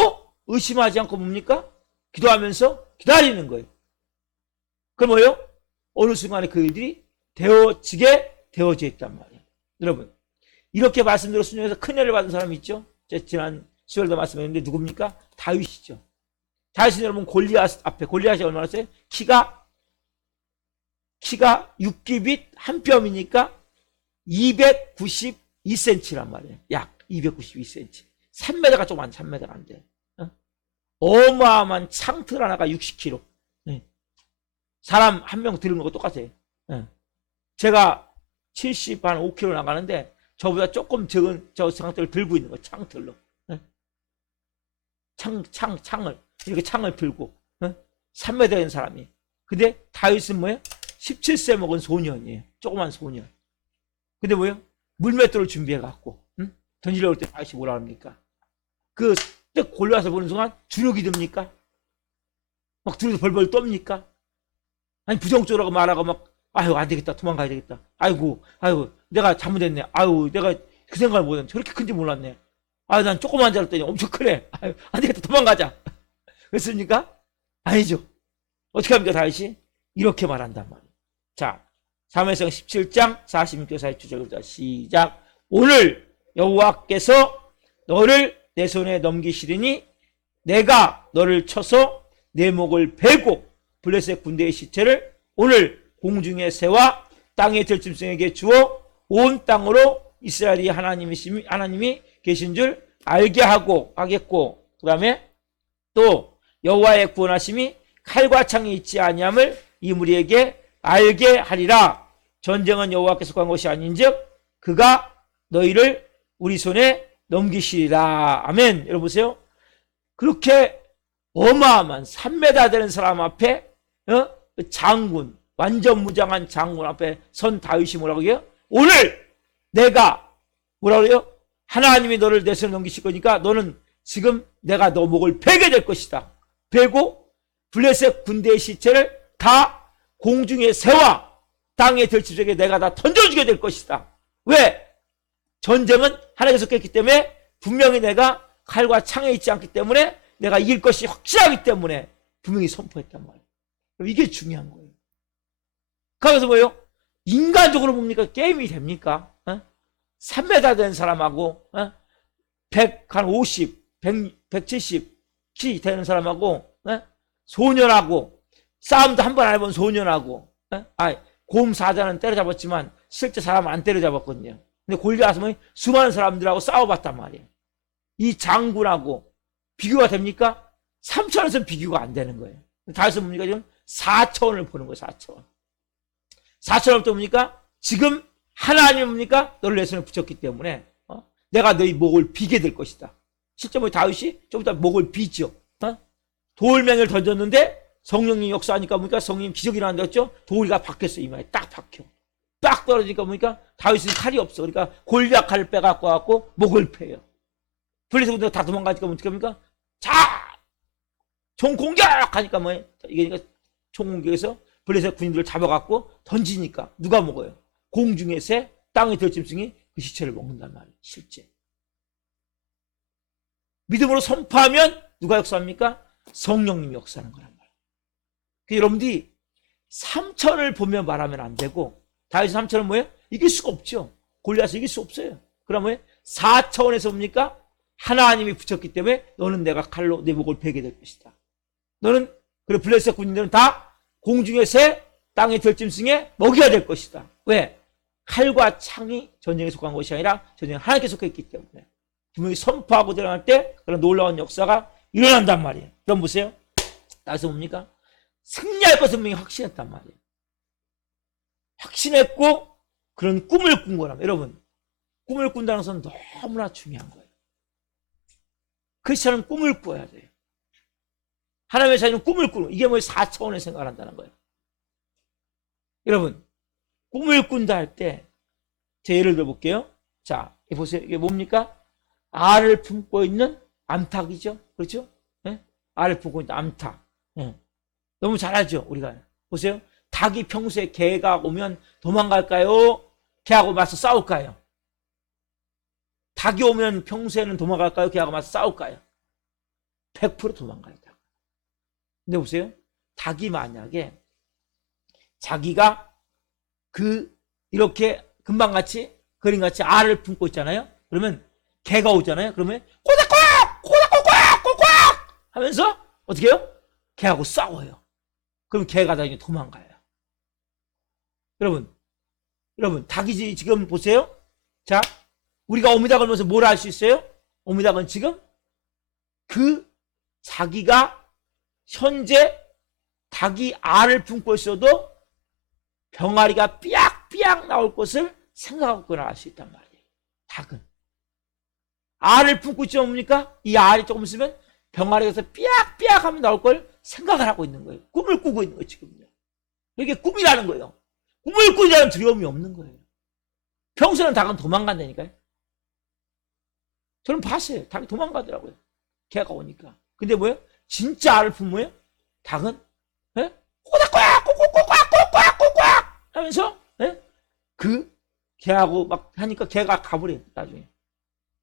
의심하지 않고 뭡니까? 기도하면서 기다리는 거예요. 그럼 뭐예요? 어느 순간에 그 일들이 되어져 있단 말이에요. 여러분 이렇게 말씀대로 순종해서 큰 은혜를 받은 사람이 있죠? 제가 지난 수요일도 말씀했는데 누굽니까? 다윗이죠. 다윗은 여러분 골리앗 앞에 골리앗이 얼마나 됐어요? 키가 6규빗 한 뼘이니까 292cm란 말이에요. 약 292cm. 3m가 좀 안 3m가 안 돼. 어마어마한 창틀 하나가 60kg. 사람 한 명 들은 거 똑같아요. 제가 75kg 나가는데 저보다 조금 적은 저 창틀을 들고 있는 거 창틀로. 창을 이렇게 창을 들고 3m 된 사람이. 근데 다윗은 뭐예요? 17세 먹은 소년이에요. 조그만 소년. 근데 뭐예요? 물맷돌을 준비해갖고 던지려고 할 때 다윗이 뭐라 합니까? 그 딱 골라서 보는 순간 주눅이 듭니까? 막 둘이서 벌벌 떱니까? 아니 부정적으로 말하고 막 아유 안 되겠다 도망가야 되겠다. 아이고 내가 잘못했네. 아유 내가 그 생각을 못했네. 저렇게 큰지 몰랐네. 아유 난 조그만 줄 알았더니 엄청 크네. 아유 안 되겠다 도망가자. 그랬습니까? 아니죠. 어떻게 합니까 다윗이? 이렇게 말한단 말이에요. 자 사무엘상 17장 46절 47절부터 시작. 오늘 여호와께서 너를 내 손에 넘기시리니 내가 너를 쳐서 내 목을 베고 블레셋 군대의 시체를 오늘 공중의 새와 땅의 들짐승에게 주어 온 땅으로 이스라엘이 하나님이 계신 줄 알게 하겠고 그 다음에 또 여호와의 구원하심이 칼과 창이 있지 아니함을 이 무리에게 알게 하리라. 전쟁은 여호와께서 한 것이 아닌즉 그가 너희를 우리 손에 넘기시리라. 아멘. 여러분 보세요. 그렇게 어마어마한 3m 되는 사람 앞에 그 장군, 완전 무장한 장군 앞에 선 다윗이 뭐라고 해요? 오늘 내가 뭐라고 해요? 하나님이 너를 내 손에 넘기실 거니까 너는 지금 내가 너 목을 베게 될 것이다. 베고 블레셋 군대의 시체를 다 공중에 새와 땅에 들치적에 내가 다 던져주게 될 것이다. 왜? 전쟁은 하나님께서 깼기 때문에 분명히 내가 칼과 창에 있지 않기 때문에 내가 이길 것이 확실하기 때문에 분명히 선포했단 말이에요. 이게 중요한 거예요. 그래서 뭐예요? 인간적으로 뭡니까? 게임이 됩니까? 3m 된 사람하고 150, 170 키 되는 사람하고 소년하고 싸움도 한 번 안 해본 소년하고 곰 사자는 때려잡았지만 실제 사람은 안 때려잡았거든요. 근데 골리앗은 수많은 사람들하고 싸워봤단 말이에요. 이 장군하고 비교가 됩니까? 3차원에서는 비교가 안 되는 거예요. 다윗은 뭡니까? 지금 4차원을 보는 거예요. 4차원. 4차원부터 뭡니까? 지금 하나님은 뭡니까? 너를 내 손에 붙였기 때문에 내가 너희 목을 비게 될 것이다. 실제 다윗이 좀 이따 목을 비죠. 돌멩이를 던졌는데 성령님 역사하니까 뭡니까? 성령님 기적이 일어났죠? 돌이가 박혔어. 이마에 딱 박혀. 딱 떨어지니까 뭡니까? 다윗은 칼이 없어. 그러니까 골리앗 칼을 빼갖고 와갖고 목을 패요. 블레셋 군대가 다 도망가니까 어떻게 합니까? 자! 총 공격하니까 이게 그러니까 총 공격에서 블레셋 군인들을 잡아갖고 던지니까 누가 먹어요? 공중의 새, 땅의 들짐승이 그 시체를 먹는단 말이에요. 실제. 믿음으로 선포하면 누가 역사합니까? 성령님이 역사하는 거란 말이에요. 여러분들이 3천을 보며 말하면 안 되고 다윗 3천은 뭐예요? 이길 수가 없죠. 골리앗을 이길 수 없어요. 그럼 뭐예요? 4차원에서 뭡니까? 하나님이 붙였기 때문에 너는 내가 칼로 내 목을 베게 될 것이다. 너는 그리고 블레셋 군인들은 다 공중의 새, 땅의 들짐승에 먹여야 될 것이다. 왜? 칼과 창이 전쟁에 속한 것이 아니라 전쟁에 하나님께 속했기 때문에 분명히 선포하고 들어갈 때 그런 놀라운 역사가 일어난단 말이에요. 그럼 보세요. 나서 뭡니까? 승리할 것을 분명히 확신했단 말이에요. 확신했고 그런 꿈을 꾼 거라면 여러분 꿈을 꾼다는 것은 너무나 중요한 거예요. 크리스천은 꿈을 꿔야 돼요. 하나님의 자녀는 꿈을 꾸는 이게 4차원의 생각을 한다는 거예요. 여러분 꿈을 꾼다 할 때 제 예를 들어 볼게요. 자, 보세요. 이게 뭡니까? 알을 품고 있는 암탉이죠. 그렇죠? 네? 알을 품고 있는 암탉. 네. 너무 잘 알죠? 우리가. 보세요. 닭이 평소에 개가 오면 도망갈까요? 개하고 맞서 싸울까요? 닭이 오면 평소에는 도망갈까요? 개하고 맞서 싸울까요? 100% 도망가요. 근데 보세요. 닭이 만약에 자기가 이렇게 금방같이 그림같이 알을 품고 있잖아요. 그러면 개가 오잖아요. 그러면 꼬닥꼬닥 꼬닥꼬닥 꼬닥 하면서 어떻게 해요? 개하고 싸워요. 그럼 개가 다 도망가요. 여러분 닭이 지금 보세요. 자, 우리가 오미닭을 보면서 뭘 알 수 있어요? 오미닭은 지금 자기가 현재 닭이 알을 품고 있어도 병아리가 삐약삐약 나올 것을 생각하거나 알 수 있단 말이에요. 닭은 알을 품고 있지 뭡니까? 이 알이 조금 있으면 병아리에서 삐약삐약 하면 나올 걸 생각을 하고 있는 거예요. 꿈을 꾸고 있는 거예요. 지금요. 이게 꿈이라는 거예요. 꿈을 꾸자는 두려움이 없는 거예요. 평소에는 닭은 도망간다니까요. 저는 봤어요. 닭이 도망가더라고요. 개가 오니까. 근데 뭐예요? 진짜 알을 품으면 닭은 꼬닥꼬닥 꼬꼬꼬꼬꼬꼬꼬꼬 하면서 개하고 막 하니까 개가 가버려요. 나중에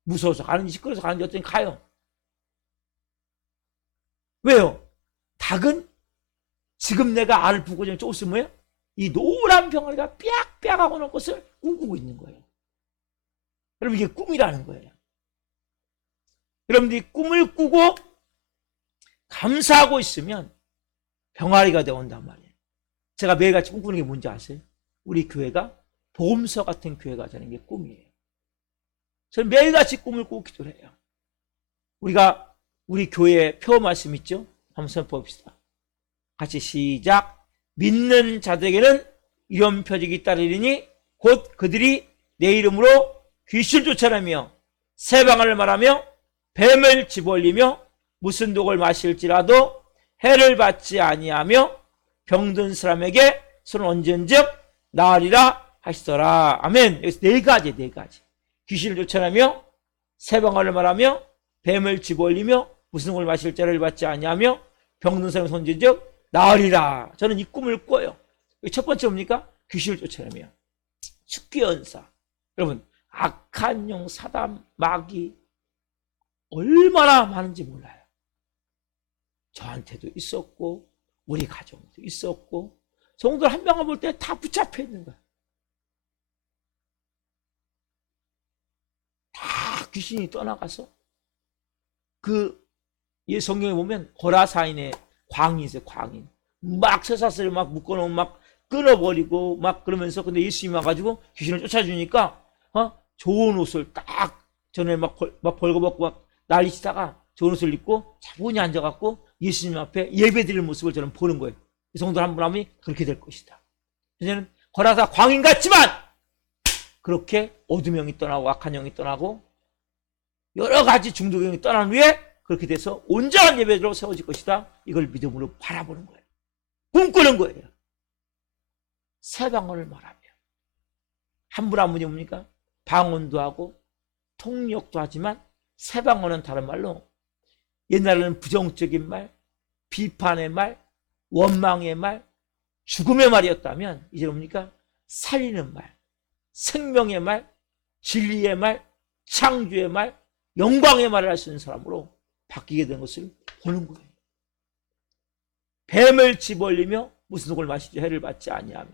무서워서 가는지 시끄러워서 가는지 어쩌니 가요. 왜요? 닭은 지금 내가 알을 품고 조금 있으면 이 노란 병아리가 삐약삐약 하고 나올 것을 꿈꾸고 있는 거예요. 여러분 이게 꿈이라는 거예요. 여러분들이 꿈을 꾸고 감사하고 있으면 병아리가 되어온단 말이에요. 제가 매일같이 꿈꾸는 게 뭔지 아세요? 우리 교회가 보험서 같은 교회가 되는 게 꿈이에요. 저는 매일같이 꿈을 꾸고 기도를 해요. 우리 교회에 표 말씀 있죠? 한번 선포합시다. 같이 시작. 믿는 자들에게는 이런 표적이 따르리니 곧 그들이 내 이름으로 귀신을 쫓아내며 새 방언을 말하며 뱀을 집어올리며 무슨 독을 마실지라도 해를 받지 아니하며 병든 사람에게 손을 얹은즉 나으리라 하시더라. 아멘. 여기서 네 가지. 귀신을 쫓아내며 새 방언을 말하며 뱀을 집어올리며 무슨 독을 마실지라도 받지 아니하며 병든 사람의 손 얹은즉 나으리라. 저는 이 꿈을 꿔요. 첫 번째 뭡니까? 귀신을 쫓아내며 축기연사. 여러분, 악한 영, 사단, 마귀 얼마나 많은지 몰라요. 저한테도 있었고 우리 가정도 있었고 성도들 한 명을 볼 때 다 붙잡혀 있는 거야. 다 귀신이 떠나가서 이 성경에 보면 고라사인의 광인 있어요. 광인. 막 쇠사슬을 막 묶어놓으면 막 끊어버리고 막 그러면서 근데 예수님이 와가지고 귀신을 쫓아주니까 좋은 옷을 딱 전에 막 벌거벗고 막 난리치다가 좋은 옷을 입고 차분히 앉아갖고 예수님 앞에 예배드리는 모습을 저는 보는 거예요. 이 성도 한 분 한 분이 그렇게 될 것이다. 이제는 고라사 광인 같지만 그렇게 어둠 영이 떠나고 악한 영이 떠나고 여러 가지 중독 영이 떠난 후에 그렇게 돼서 온전한 예배로 세워질 것이다. 이걸 믿음으로 바라보는 거예요. 꿈꾸는 거예요. 새 방언을 말하며 한 분 한 분이 뭡니까? 방언도 하고 통역도 하지만 새 방언은 다른 말로 옛날에는 부정적인 말, 비판의 말, 원망의 말, 죽음의 말이었다면 이제 뭡니까? 살리는 말, 생명의 말, 진리의 말, 창조의 말, 영광의 말을 할 수 있는 사람으로 바뀌게 된 것을 보는 거예요. 뱀을 집어올리며 무슨 독을 마시지 해를 받지 아니하며.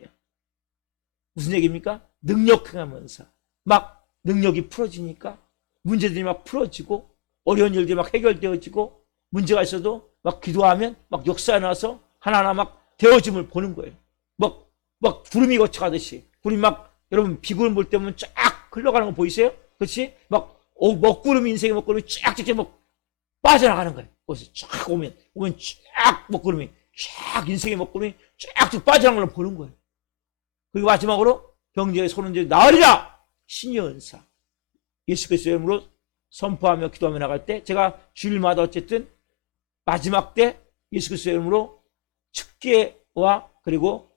무슨 얘기입니까? 능력 행하면서 막 능력이 풀어지니까 문제들이 막 풀어지고 어려운 일들이 막 해결되어지고 문제가 있어도 막 기도하면 막 역사에 나와서 하나하나 막 되어짐을 보는 거예요. 막 구름이 거쳐가듯이 구름이 막 여러분 비구름 볼 때면 쫙 흘러가는 거 보이세요? 그렇지? 막 먹구름이 인생의 먹구름이 쫙쫙 막 빠져나가는 거예요. 거기서 쫙 오면 쫙 먹구름이 쫙 인생의 먹구름이 쫙쫙 빠져나가는 걸 보는 거예요. 그리고 마지막으로 병자의 손은 이제 나으리라. 신의 은사. 예수 그리스도의 이름으로 선포하며 기도하며 나갈 때 제가 주일마다 어쨌든 마지막 때 예수 그리스도의 이름으로 축계와 그리고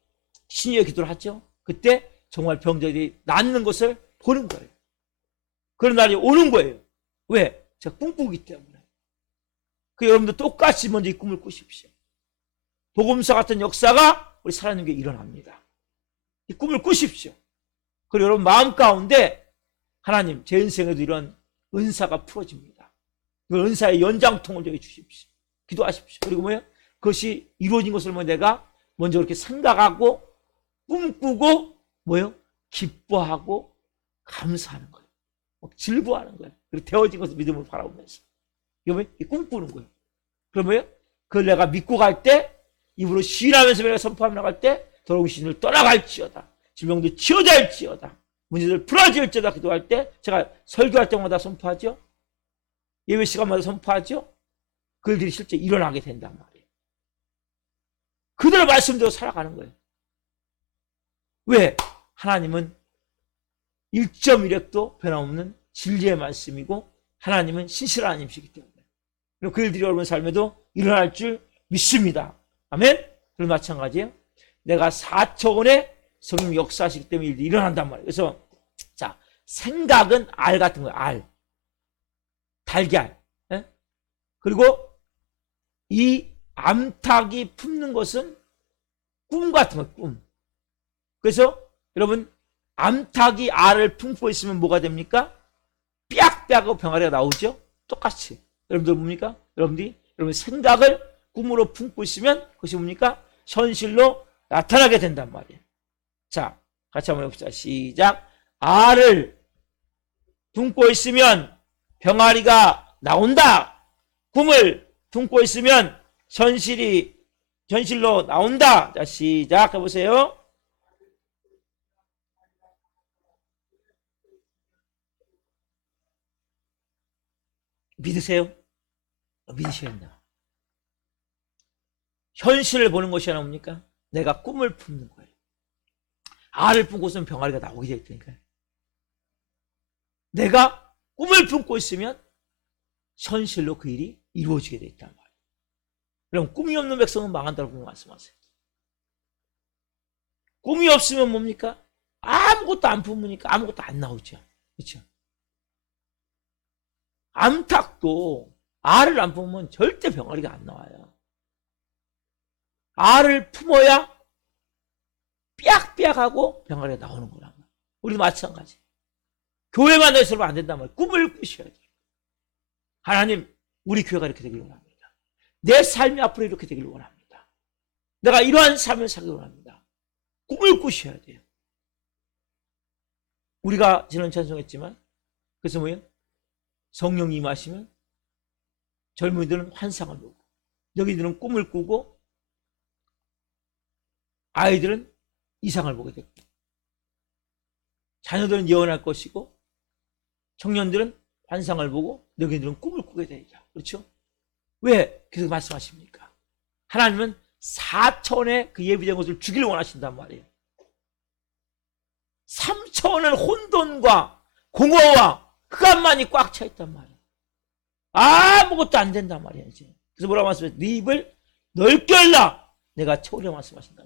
신의 기도를 하죠. 그때 정말 병자들이 낫는 것을 보는 거예요. 그런 날이 오는 거예요. 왜? 제가 꿈꾸기 때문에. 그 여러분도 똑같이 먼저 이 꿈을 꾸십시오. 복음서 같은 역사가 우리 살아있는 게 일어납니다. 이 꿈을 꾸십시오. 그리고 여러분 마음 가운데 하나님 제 인생에도 이런 은사가 풀어집니다. 그 은사의 연장통을 저에게 주십시오. 기도하십시오. 그리고 뭐예요? 그것이 이루어진 것을 내가 먼저 그렇게 생각하고 꿈꾸고 뭐예요? 기뻐하고 감사하는 거예요. 즐거워하는 거예요. 그리고 되어진 것을 믿음으로 바라보면서. 이거 뭐예요? 꿈꾸는 거예요. 그럼 뭐예요? 그걸 내가 믿고 갈 때 입으로 시인하면서 내가 선포하며 나갈 때 더러운 신을 떠나갈지어다. 질병도 치유될지어다. 문제들 풀어질지어다. 기도할 때 제가 설교할 때마다 선포하죠. 예배 시간마다 선포하죠. 그 일들이 실제 일어나게 된단 말이에요. 그대로 말씀대로 살아가는 거예요. 왜? 하나님은 1.1획도 변함없는 진리의 말씀이고 하나님은 신실한 하나님이시기 때문에 그리고 그 일들이 여러분 삶에도 일어날 줄 믿습니다. 아멘? 그럼 마찬가지예요. 내가 4차원의 성령 역사하시기 때문에 일들이 일어난단 말이에요. 그래서 자 생각은 알 같은 거예요. 알. 달걀. 예? 그리고 이 암탉이 품는 것은 꿈 같은 거예요. 꿈. 그래서 여러분 암탉이 알을 품고 있으면 뭐가 됩니까? 삐약삐약하고 병아리가 나오죠? 똑같이. 여러분들 뭡니까? 여러분 생각을 꿈으로 품고 있으면 그것이 뭡니까? 현실로 나타나게 된단 말이에요. 자, 같이 한번 해봅시다. 시작. 알을 품고 있으면 병아리가 나온다. 꿈을 품고 있으면 현실로 나온다. 자, 시작 해보세요. 믿으세요? 믿으셔야 된다. 현실을 보는 것이 아니라 뭡니까? 내가 꿈을 품는 거예요. 알을 품고서는 병아리가 나오게 될 테니까요. 내가 꿈을 품고 있으면 현실로 그 일이 이루어지게 돼 있단 말이에요. 그럼 꿈이 없는 백성은 망한다고 말씀하세요. 꿈이 없으면 뭡니까? 아무것도 안 품으니까 아무것도 안 나오죠. 그렇죠? 암탉도 알을 안 품으면 절대 병아리가 안 나와요. 알을 품어야 삐약삐약하고 병아리가 나오는 거란 말이에요. 우리도 마찬가지. 교회만 내서는 안 된단 말이에요. 꿈을 꾸셔야 돼요. 하나님, 우리 교회가 이렇게 되길 원합니다. 내 삶이 앞으로 이렇게 되길 원합니다. 내가 이러한 삶을 살길 원합니다. 꿈을 꾸셔야 돼요. 우리가 지난 찬송했지만, 그래서 뭐예요? 성령이 임하시면 젊은이들은 환상을 보고, 여기들은 꿈을 꾸고, 아이들은 이상을 보게 되고, 자녀들은 예언할 것이고, 청년들은 환상을 보고, 너희들은 꿈을 꾸게 되죠. 그렇죠? 왜 계속 말씀하십니까? 하나님은 4차원의 그 예비된 것을 주기를 원하신단 말이에요. 3차원은 혼돈과 공허와 흑암만이 꽉 차 있단 말이에요. 아무것도 안 된단 말이에요. 이제. 그래서 뭐라고 말씀하세요? 네 입을 넓게 열라. 내가 채우려 말씀하신다.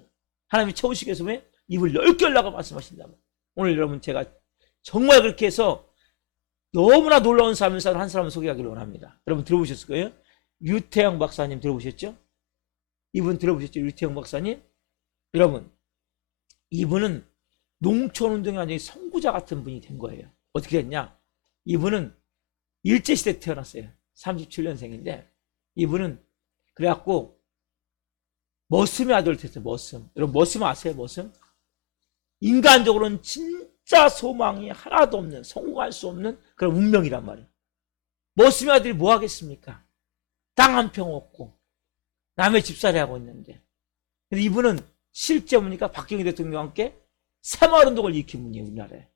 하나님이 채우시기 위해서 왜? 입을 넓게 열라고 말씀하신다. 오늘 여러분 제가 정말 그렇게 해서 너무나 놀라운 삶을 사는 한 사람을 소개하기를 원합니다. 여러분 들어보셨을 거예요? 유태영 박사님 들어보셨죠? 이분 들어보셨죠? 유태영 박사님? 여러분, 이분은 농촌운동의 완전히 선구자 같은 분이 된 거예요. 어떻게 됐냐? 이분은 일제시대 태어났어요. 37년생인데 이분은 그래갖고 머슴의 아들 됐어요. 머슴. 여러분 머슴 아세요? 머슴? 인간적으로는 진짜 소망이 하나도 없는, 성공할 수 없는 그런 운명이란 말이에요. 머슴의 아들이 뭐 하겠습니까? 땅 한 평 없고 남의 집살이 하고 있는데, 근데 이분은 실제 보니까 박정희 대통령과 함께 새마을운동을 일으킨 분이에요. 우리나라에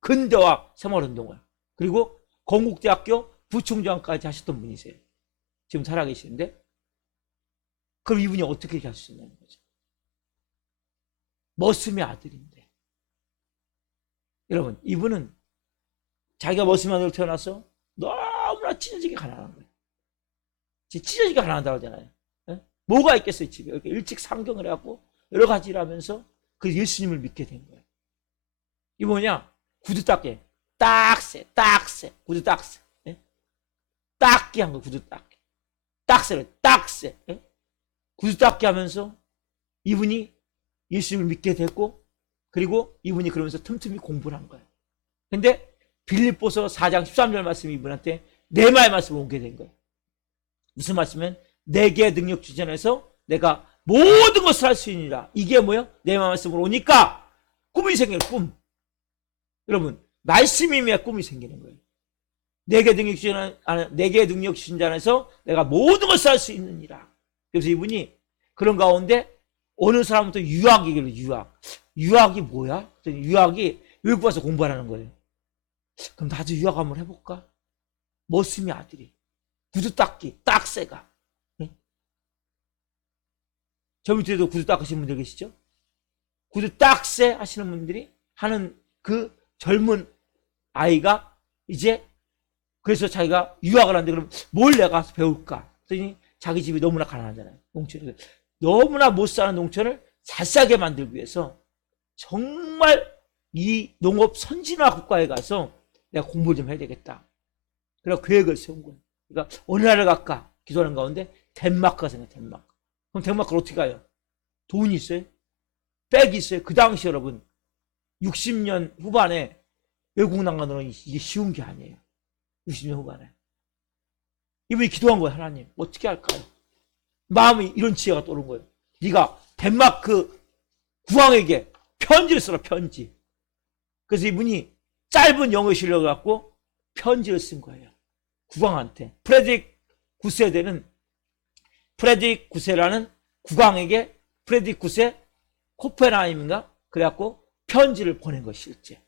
근대화 새마을운동을, 그리고 건국대학교 부총장까지 하셨던 분이세요. 지금 살아계시는데, 그럼 이분이 어떻게 이렇게 할 수 있냐는 거죠. 머슴의 아들인데, 여러분 이분은 자기가 머슴의 아들로 태어나서 너무나 찢어지게 가난한 거예요. 찢어지게 가난하다고 하잖아요. 뭐가 있겠어요 집에. 이렇게 일찍 상경을 해갖고 여러 가지를 하면서 그 예수님을 믿게 된 거예요. 이 뭐냐? 구두 닦기, 딱새, 구두 딱새, 닦기 한 거, 구두 닦기, 딱새를 딱새, 구두 닦기 하면서 이분이 예수님을 믿게 됐고, 그리고 이분이 그러면서 틈틈이 공부를 한 거예요. 근데 빌립보서 4장 13절 말씀이 이분한테 내말 말씀을 오게 된 거예요. 무슨 말씀이면 내게 능력 주지 않아서 내가 모든 것을 할 수 있느니라. 이게 뭐예요? 내 말씀으로 오니까 꿈이 생겨요. 꿈. 여러분 말씀이면 꿈이 생기는 거예요. 내게 능력 주신 자 안에서 내가 모든 것을 할 수 있느니라. 그래서 이분이 그런 가운데 어느 사람부터 유학이길래 유학이 뭐야? 유학이 외국 가서 공부하라는 거예요. 그럼 나도 유학 한번 해볼까? 머슴의 아들이 구두 닦기, 딱새가. 저 밑에도 구두 닦으시는 분들 계시죠? 구두 딱새 하시는 분들이 하는 그 젊은 아이가 이제, 그래서 자기가 유학을 하는데 그럼 뭘 내가 가서 배울까? 그랬더니 자기 집이 너무나 가난하잖아요. 농촌에. 너무나 못 사는 농촌을 잘 사게 만들기 위해서 정말 이 농업 선진화 국가에 가서 내가 공부를 좀 해야 되겠다. 그래서 계획을 세운 거예요. 그러니까 어느 나라를 갈까 기도하는 가운데 덴마크가 생겨요. 덴마크. 그럼 덴마크를 어떻게 가요? 돈이 있어요? 백이 있어요? 그 당시 여러분 60년 후반에 외국 난간으로는 이게 쉬운 게 아니에요. 60년 후반에 이분이 기도한 거예요. 하나님 어떻게 할까요? 마음이 이런 지혜가 떠오른 거예요. 네가 덴마크 국왕에게 편지를 써라. 편지. 그래서 이분이 짧은 영어 실력을 갖고 편지를 쓴 거예요. 국왕한테. 프레드릭 9세라는 국왕에게 프레드릭 9세 코펜하임인가 그래갖고 편지를 보낸 거예요. 실제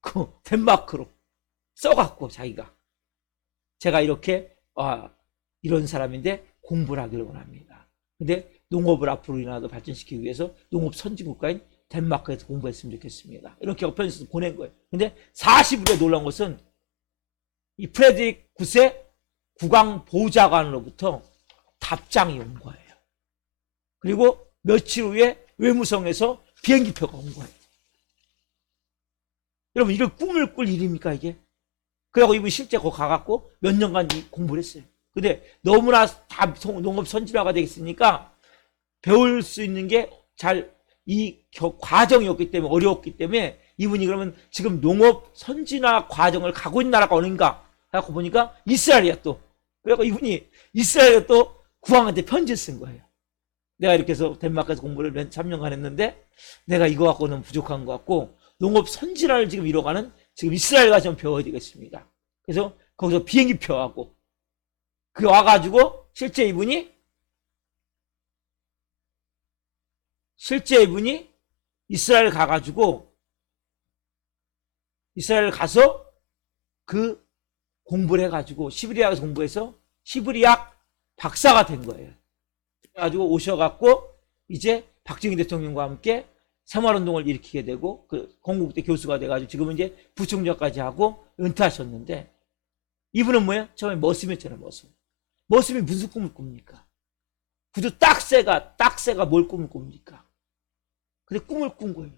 그 덴마크로 써갖고 자기가 제가 이렇게 이런 사람인데 공부를 하기를 원합니다. 근데 농업을 앞으로 우리나라도 발전시키기 위해서 농업 선진국가인 덴마크에서 공부했으면 좋겠습니다. 이렇게 편지를 보낸 거예요. 근데 40일에 놀라운 것은 이 프레드릭 9세 국왕 보좌관으로부터 답장이 온 거예요. 그리고 며칠 후에 외무성에서 비행기표가 온 거예요. 여러분, 이런 꿈을 꿀 일입니까, 이게? 그래갖고 이분이 실제 거기 가갖고 몇 년간 공부를 했어요. 근데 너무나 다 농업 선진화가 되겠으니까 배울 수 있는 게 이 과정이었기 때문에, 어려웠기 때문에 이분이 그러면 지금 농업 선진화 과정을 가고 있는 나라가 어딘가 해갖고 보니까 이스라엘이야 또. 그래갖고 이분이 이스라엘에 또 국왕한테 편지를 쓴 거예요. 내가 이렇게 해서 덴마크에서 공부를 3년간 했는데 내가 이거 갖고는 부족한 것 같고 농업 선진화를 지금 이뤄가는 지금 이스라엘 가서 좀 배워야 되겠습니다. 그래서 거기서 비행기 표하고 그 와가지고 실제 이분이 이스라엘 가가지고 이스라엘 가서 그 공부를 해가지고 시브리아에서 공부해서 시브리악 박사가 된 거예요. 그래가지고 오셔갖고 이제 박정희 대통령과 함께 새마을운동을 일으키게 되고 그 건국대 교수가 돼가지고 지금은 이제 부총장까지 하고 은퇴하셨는데 이분은 뭐예요? 처음에 머슴이었잖아요. 머슴이 무슨 꿈을 꿉니까? 그저 딱새가 뭘 꿈을 꿉니까? 근데 꿈을 꾼 거예요.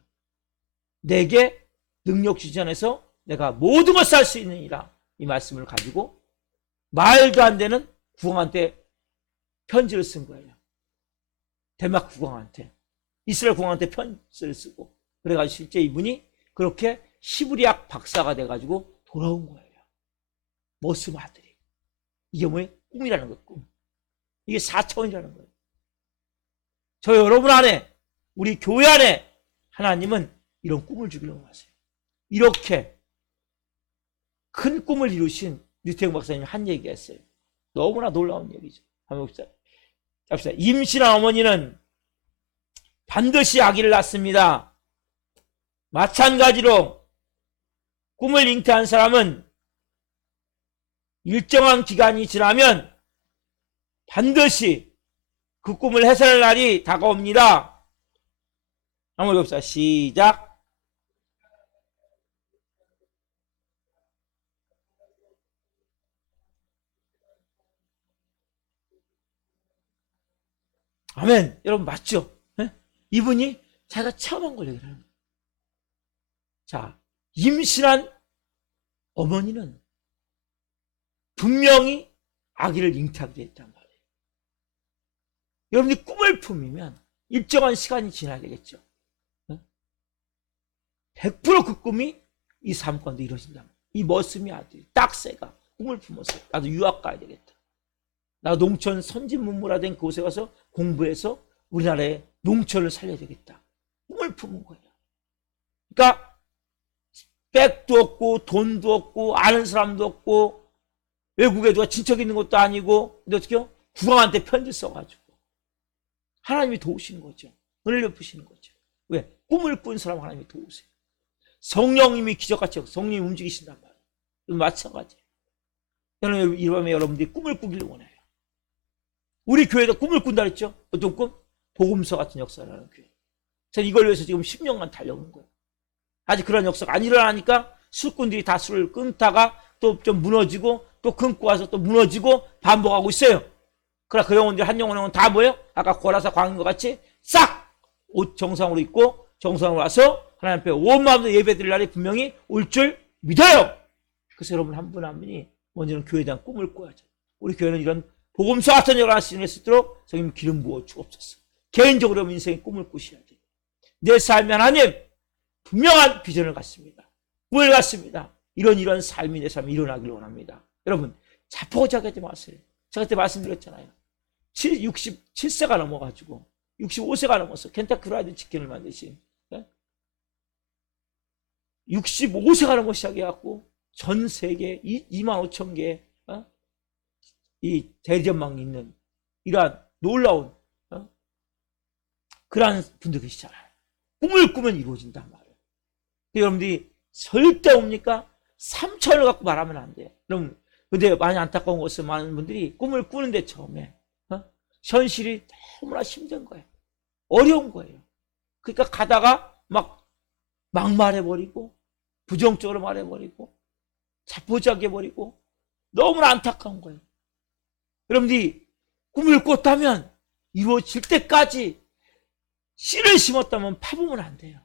내게 능력 주지 않아서 내가 모든 것을 할 수 있느니라 이 말씀을 가지고 말도 안 되는 국왕한테 편지를 쓴 거예요. 덴마크 국왕한테, 이스라엘 국왕한테 편지를 쓰고 그래가지고 실제 이분이 그렇게 시브리악 박사가 돼가지고 돌아온 거예요. 머슴 아들이. 이게 뭐예요? 꿈이라는 거예요. 꿈. 이게 4차원이라는 거예요. 저 여러분 안에, 우리 교회 안에 하나님은 이런 꿈을 주기로 하세요. 이렇게 큰 꿈을 이루신 류태영 박사님이 한 얘기가 있어요. 너무나 놀라운 얘기죠. 한번 봅시다. 임신한 어머니는 반드시 아기를 낳습니다. 마찬가지로 꿈을 잉태한 사람은 일정한 기간이 지나면 반드시 그 꿈을 해설할 날이 다가옵니다. 한번 봅시다. 시작. 아멘. 여러분 맞죠? 네? 이분이 자기가 체험한 걸 얘기를 하는 거예요. 자, 임신한 어머니는 분명히 아기를 잉태하게 됐단 말이에요. 여러분이 꿈을 품으면 일정한 시간이 지나야 되겠죠. 100%그 꿈이 이 삶 가운데 이루어진단 말이에요. 이 머슴이 아들이 딱새가 꿈을 품었어요. 나도 유학 가야 되겠다. 나 농촌 선진문무라된 그곳에 가서 공부해서 우리나라의 농촌을 살려야 되겠다. 꿈을 품은 거예요. 그러니까 백도 없고 돈도 없고 아는 사람도 없고 외국에 누가 친척 있는 것도 아니고 근데 어떻게 해요? 국왕한테 편지 써가지고 하나님이 도우시는 거죠. 은혜를 베푸시는 거죠. 왜? 꿈을 꾼 사람 하나님이 도우세요. 성령님이 기적같이 성령님이 움직이신단 말이에요. 마찬가지예요. 저는 이 밤에 여러분들이 꿈을 꾸기를 원해요. 우리 교회도 꿈을 꾼다 그랬죠? 어떤 꿈? 복음서 같은 역사를 하는 교회. 저는 이걸 위해서 지금 10년간 달려오는 거예요. 아직 그런 역사가 안 일어나니까 술꾼들이 다 술을 끊다가 또 좀 무너지고 또 끊고 와서 또 무너지고 반복하고 있어요. 그러나 그 영혼들이 한 영혼은 다 뭐예요? 아까 고라사 광인 것 같이 싹 옷 정상으로 입고 정상으로 와서 하나님 앞에 온 마음으로 예배드릴 날이 분명히 올 줄 믿어요. 그래서 여러분 한 분 한 분이 먼저는 교회에 대한 꿈을 꿔야죠. 우리 교회는 이런 복음서 같은 역할을 할 수 있도록 성님 기름 부어 주옵소서. 개인적으로 인생의 꿈을 꾸셔야 돼요. 내 삶이 하나님 분명한 비전을 갖습니다. 꿈을 갖습니다. 이런 삶이 내 삶에 일어나길 원합니다. 여러분 자포자기 하지 마세요. 제가 그때 말씀드렸잖아요. 67세가 넘어가지고 65세가 넘어서 켄타키 프라이드 치킨을 만드신 65세가 넘어 시작해갖고 전 세계 2만 5천 개 이 대전망이 있는 이러한 놀라운 그러한 분들 계시잖아요. 꿈을 꾸면 이루어진단 말이에요. 여러분들이 절대 옵니까? 3천을 갖고 말하면 안 돼요. 여러분 근데 많이 안타까운 것은 많은 분들이 꿈을 꾸는데 처음에 현실이 너무나 힘든 거예요. 어려운 거예요. 그러니까 가다가 막 막말해버리고 부정적으로 말해버리고 자포자기 해버리고 너무나 안타까운 거예요. 여러분들이 꿈을 꿨다면 이루어질 때까지 씨를 심었다면 파보면 안 돼요.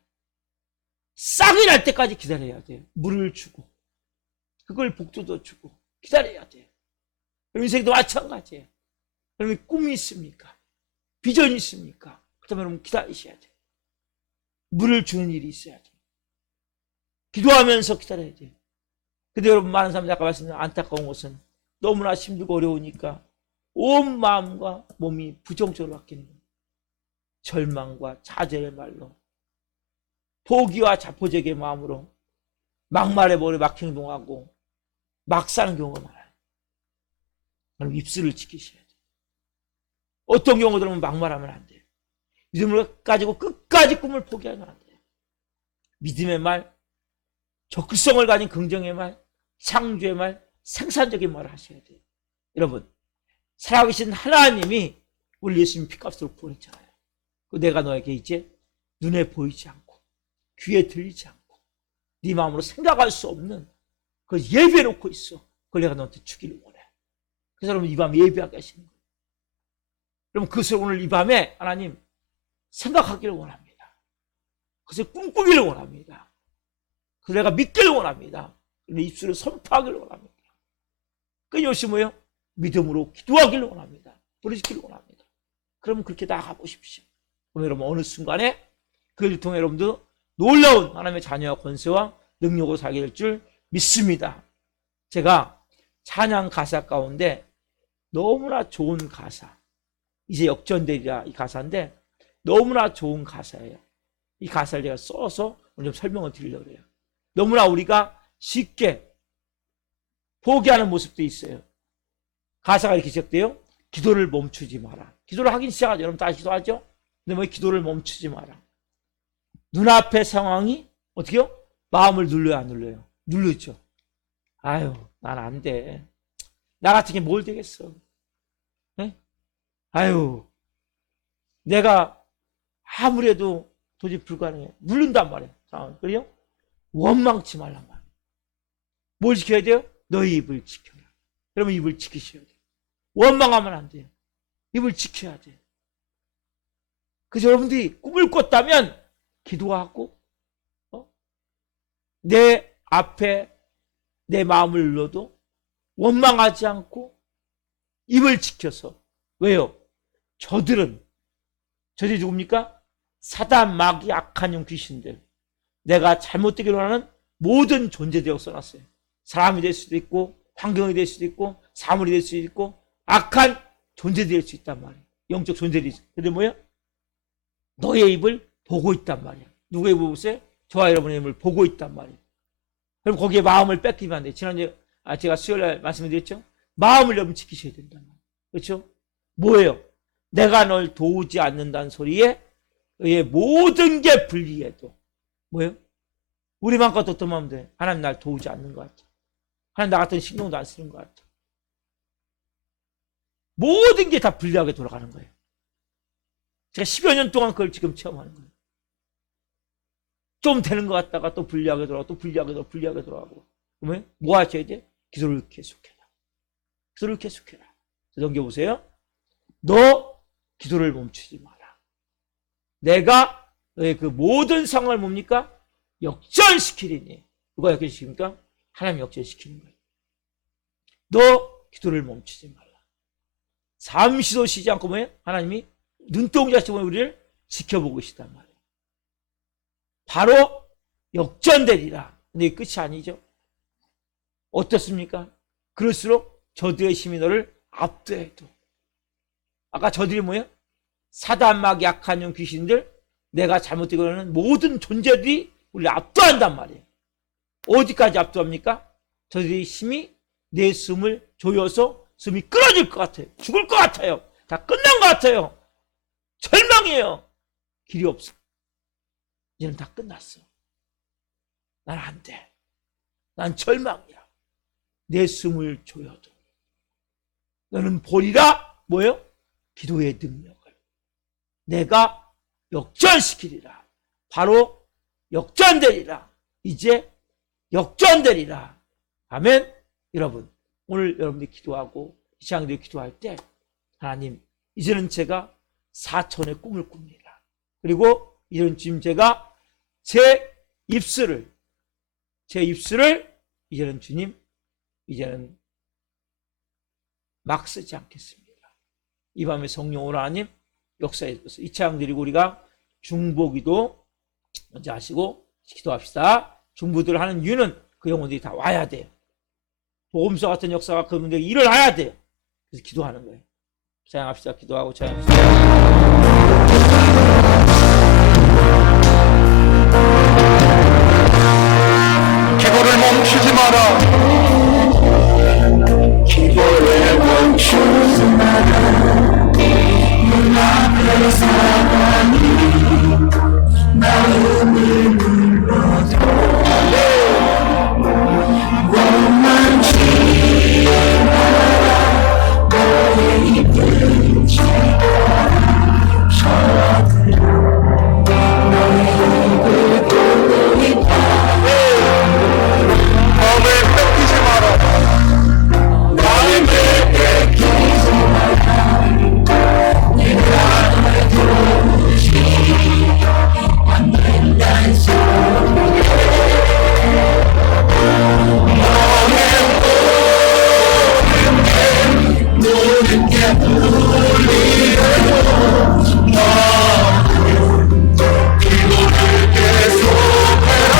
싹이 날 때까지 기다려야 돼요. 물을 주고 그걸 복도도 주고 기다려야 돼요. 인생도 마찬가지예요. 여러분 꿈이 있습니까? 비전이 있습니까? 그렇다면 여러분 기다리셔야 돼요. 물을 주는 일이 있어야 돼요. 기도하면서 기다려야 돼요. 근데 여러분 많은 사람들이 아까 말씀드린 안타까운 것은 너무나 힘들고 어려우니까 온 마음과 몸이 부정적으로 바뀌는 거예요. 절망과 좌절의 말로 포기와 자포자기의 마음으로 막말에 머리 막히는 경우하고 막 사는 경우가 많아요. 그럼 입술을 지키셔야 돼요. 어떤 경우들은 막말하면 안 돼요. 믿음을 가지고 끝까지 꿈을 포기하면 안 돼요. 믿음의 말, 적극성을 가진 긍정의 말, 창조의 말, 생산적인 말을 하셔야 돼요. 여러분, 살아계신 하나님이 우리 예수님 피값으로 구원했잖아요. 내가 너에게 이제 눈에 보이지 않고 귀에 들리지 않고 네 마음으로 생각할 수 없는 그 예배해놓고 있어. 그걸 내가 너한테 주기를 원해. 그래서 여러분 이 밤 예배하게 하시는 거예요. 여러분 그것을 오늘 이 밤에 하나님 생각하기를 원합니다. 그것을 꿈꾸기를 원합니다. 그래서 내가 믿기를 원합니다. 내 입술을 선포하기를 원합니다. 끊임없이 뭐예요? 믿음으로 기도하기를 원합니다. 부르짖기를 원합니다. 그러면 그렇게 나가보십시오. 그럼 여러분 어느 순간에 그를 통해 여러분도 놀라운 하나님의 자녀와 권세와 능력으로 살게 될 줄 믿습니다. 제가 찬양 가사 가운데 너무나 좋은 가사, 이제 역전되리라 이 가사인데 너무나 좋은 가사예요. 이 가사를 제가 써서 오늘 좀 설명을 드리려고 해요. 너무나 우리가 쉽게 포기하는 모습도 있어요. 가사가 이렇게 시작돼요. 기도를 멈추지 마라. 기도를 하긴 시작하죠. 여러분 다시 기도하죠? 근데 뭐 기도를 멈추지 마라. 눈앞의 상황이 어떻게요? 마음을 눌러요, 안 눌러요? 누르죠. 아유, 난 안 돼. 나 같은 게 뭘 되겠어. 네? 아유, 내가 아무래도 도저히 불가능해. 누른단 말이에요. 그래요? 원망치 말란 말이에요. 뭘 지켜야 돼요? 너희 입을 지켜라. 여러분 입을 지키셔야 돼요. 원망하면 안 돼요. 입을 지켜야 돼요. 그래서 여러분들이 꿈을 꿨다면 기도하고 내 앞에 내 마음을 눌러도 원망하지 않고 입을 지켜서 왜요? 저들이 누굽니까? 사단, 마귀, 악한 영 귀신들 내가 잘못되기로 하는 모든 존재들이라고 써놨어요. 사람이 될 수도 있고 환경이 될 수도 있고 사물이 될 수도 있고 악한 존재들이 될 수 있단 말이에요. 영적 존재들이 있어요. 근데 뭐예요? 너의 입을 보고 있단 말이에요. 누구의 입을 보세요? 저와 여러분의 입을 보고 있단 말이에요. 그럼 거기에 마음을 뺏기면 안 돼요. 지난주에 제가 수요일날 말씀드렸죠? 마음을 여러분 지키셔야 된단 말이에요. 그렇죠? 뭐예요? 내가 널 도우지 않는다는 소리에 의해 모든 게 불리해도 뭐예요? 우리만 것도 어떤 마음 돼? 하나님 날 도우지 않는 것 같아. 하나님 나 같은 신경도 안 쓰는 것 같아. 모든 게 다 불리하게 돌아가는 거예요. 제가 10여 년 동안 그걸 지금 체험하는 거예요. 좀 되는 것 같다가 또 불리하게 돌아가고 또 불리하게 돌아가고 불리하게 돌아가고. 그러면 뭐 하셔야 돼? 기도를 계속해라. 기도를 계속해라. 넘겨보세요. 너 기도를 멈추지 마라. 내가 너의 그 모든 상황을 뭡니까? 역전시키리니. 누가 역전시킵니까? 하나님 역전시키는 거예요. 너 기도를 멈추지 말라. 잠시도 쉬지 않고 뭐예요? 하나님이 눈동자씩 우리를 지켜보고 계시단 말이에요. 바로 역전되리라. 근데 이게 끝이 아니죠. 어떻습니까? 그럴수록 저들의 힘이 너를 압도해도. 아까 저들이 뭐예요? 사단, 마귀, 악한 영 귀신들, 내가 잘못되고 하는 모든 존재들이 우리를 압도한단 말이에요. 어디까지 압도합니까? 저들의 힘이 내 숨을 조여서 숨이 끊어질 것 같아요. 죽을 것 같아요. 다 끝난 것 같아요. 절망이에요. 길이 없어. 이제는 다 끝났어. 난 안 돼. 난 절망이야. 내 숨을 조여도. 너는 보리라 뭐예요? 기도의 능력을. 내가 역전시키리라. 바로 역전되리라. 이제 역전되리라. 아멘. 여러분 오늘 여러분들이 기도하고 시장들이 기도할 때 하나님 이제는 제가 4천의 꿈을 꿉니다. 그리고 이제는 지금 제가 제 입술을 이제는 주님 이제는 막 쓰지 않겠습니다. 이 밤에 성령 하나님 역사해 주셔서 이 찬양 드리고 우리가 중보기도 먼저 하시고 기도합시다. 중보들을 하는 이유는 그 영혼들이 다 와야 돼요. 복음서 같은 역사가 그분들에게 일어나야 돼요. 그래서 기도하는 거예요. 찬양합시다. 기도하고 찬양합시다. 기도를 멈추지 마라. 기도를 멈추지 마라. 눈앞에 사랑이 마음을 눌러줘. 원망치 마라. 너의 입을 지켜라. 너의 입을 돌리다. 마음을 뺏기지 마라. 마음을 뺏기지 마라. 내가 너의 도우지 않는 날 속에 모든 게 우리를 기도를 계속해라.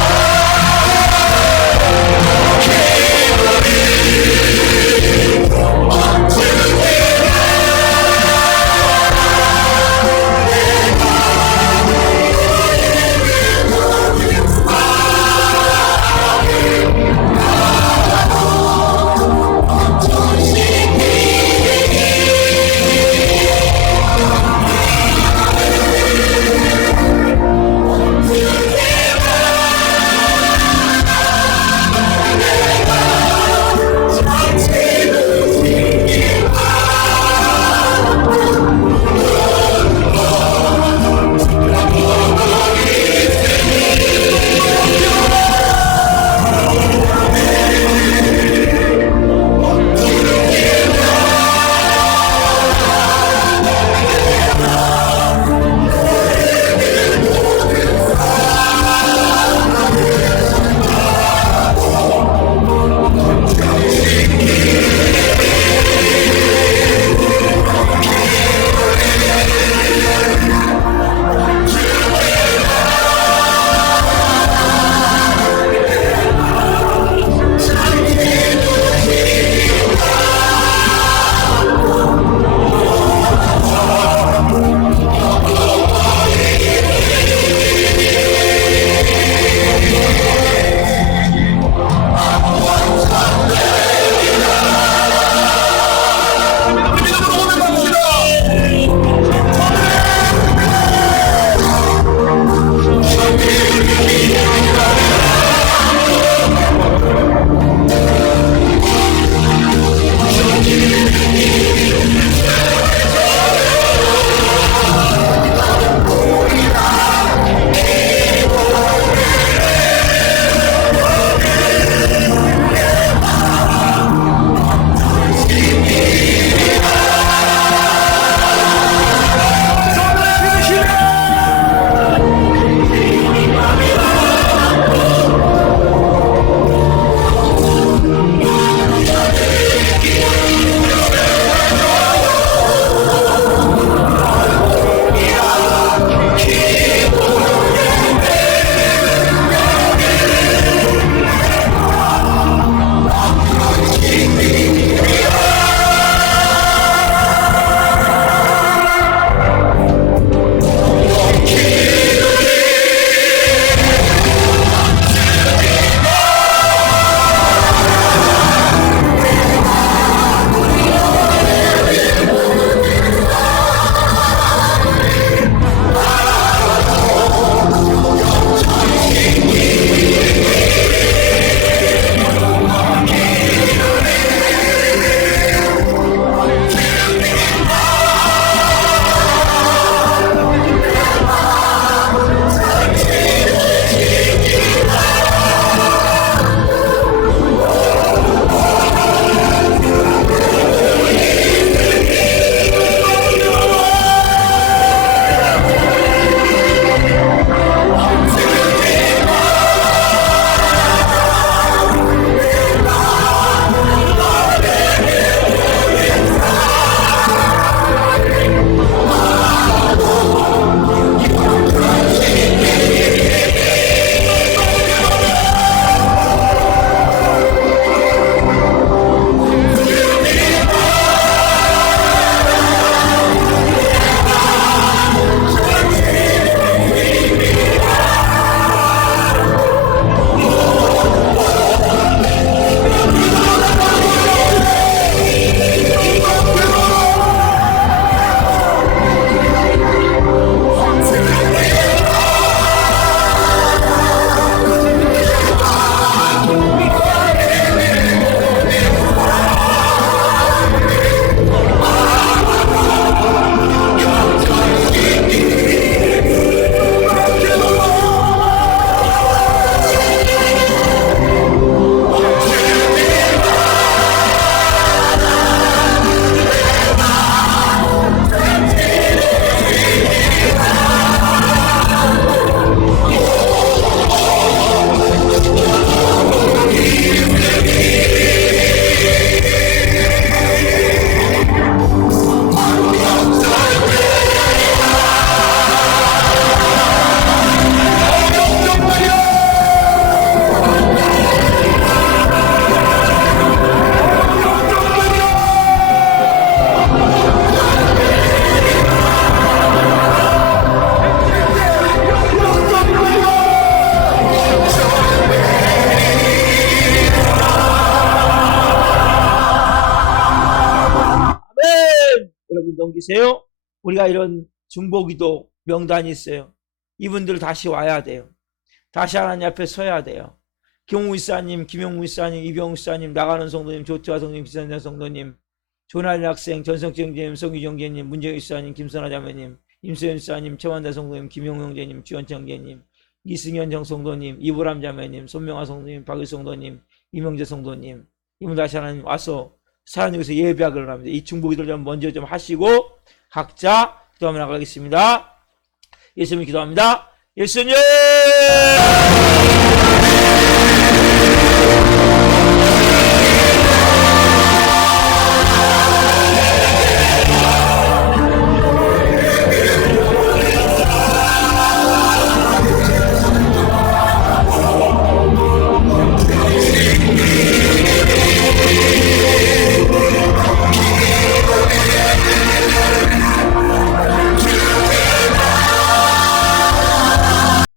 넘기세요. 우리가 이런 중보기도 명단이 있어요. 이분들 다시 와야 돼요. 다시 하나님 앞에 서야 돼요. 경우 이사님, 김용무 이사님, 이병우 이사님, 나가는 성도님, 조태화 성도님, 비선자 성도님, 조날 학생, 전성재 형제님, 성규정 형제님, 문재희 이사님, 김선아 자매님, 임소연 이사님, 최완대 성도님, 김용우 형제님, 주현철 형제님, 이승현 정성도님, 이보람 자매님, 손명아 성도님, 박일 성도님, 이명재 성도님, 이분 다시 하나님 와서 사랑역에서 예배하기를 합니다. 이 중보기도를 좀 먼저 좀 하시고 각자 기도하며 나가겠습니다. 예수님 기도합니다. 예수님!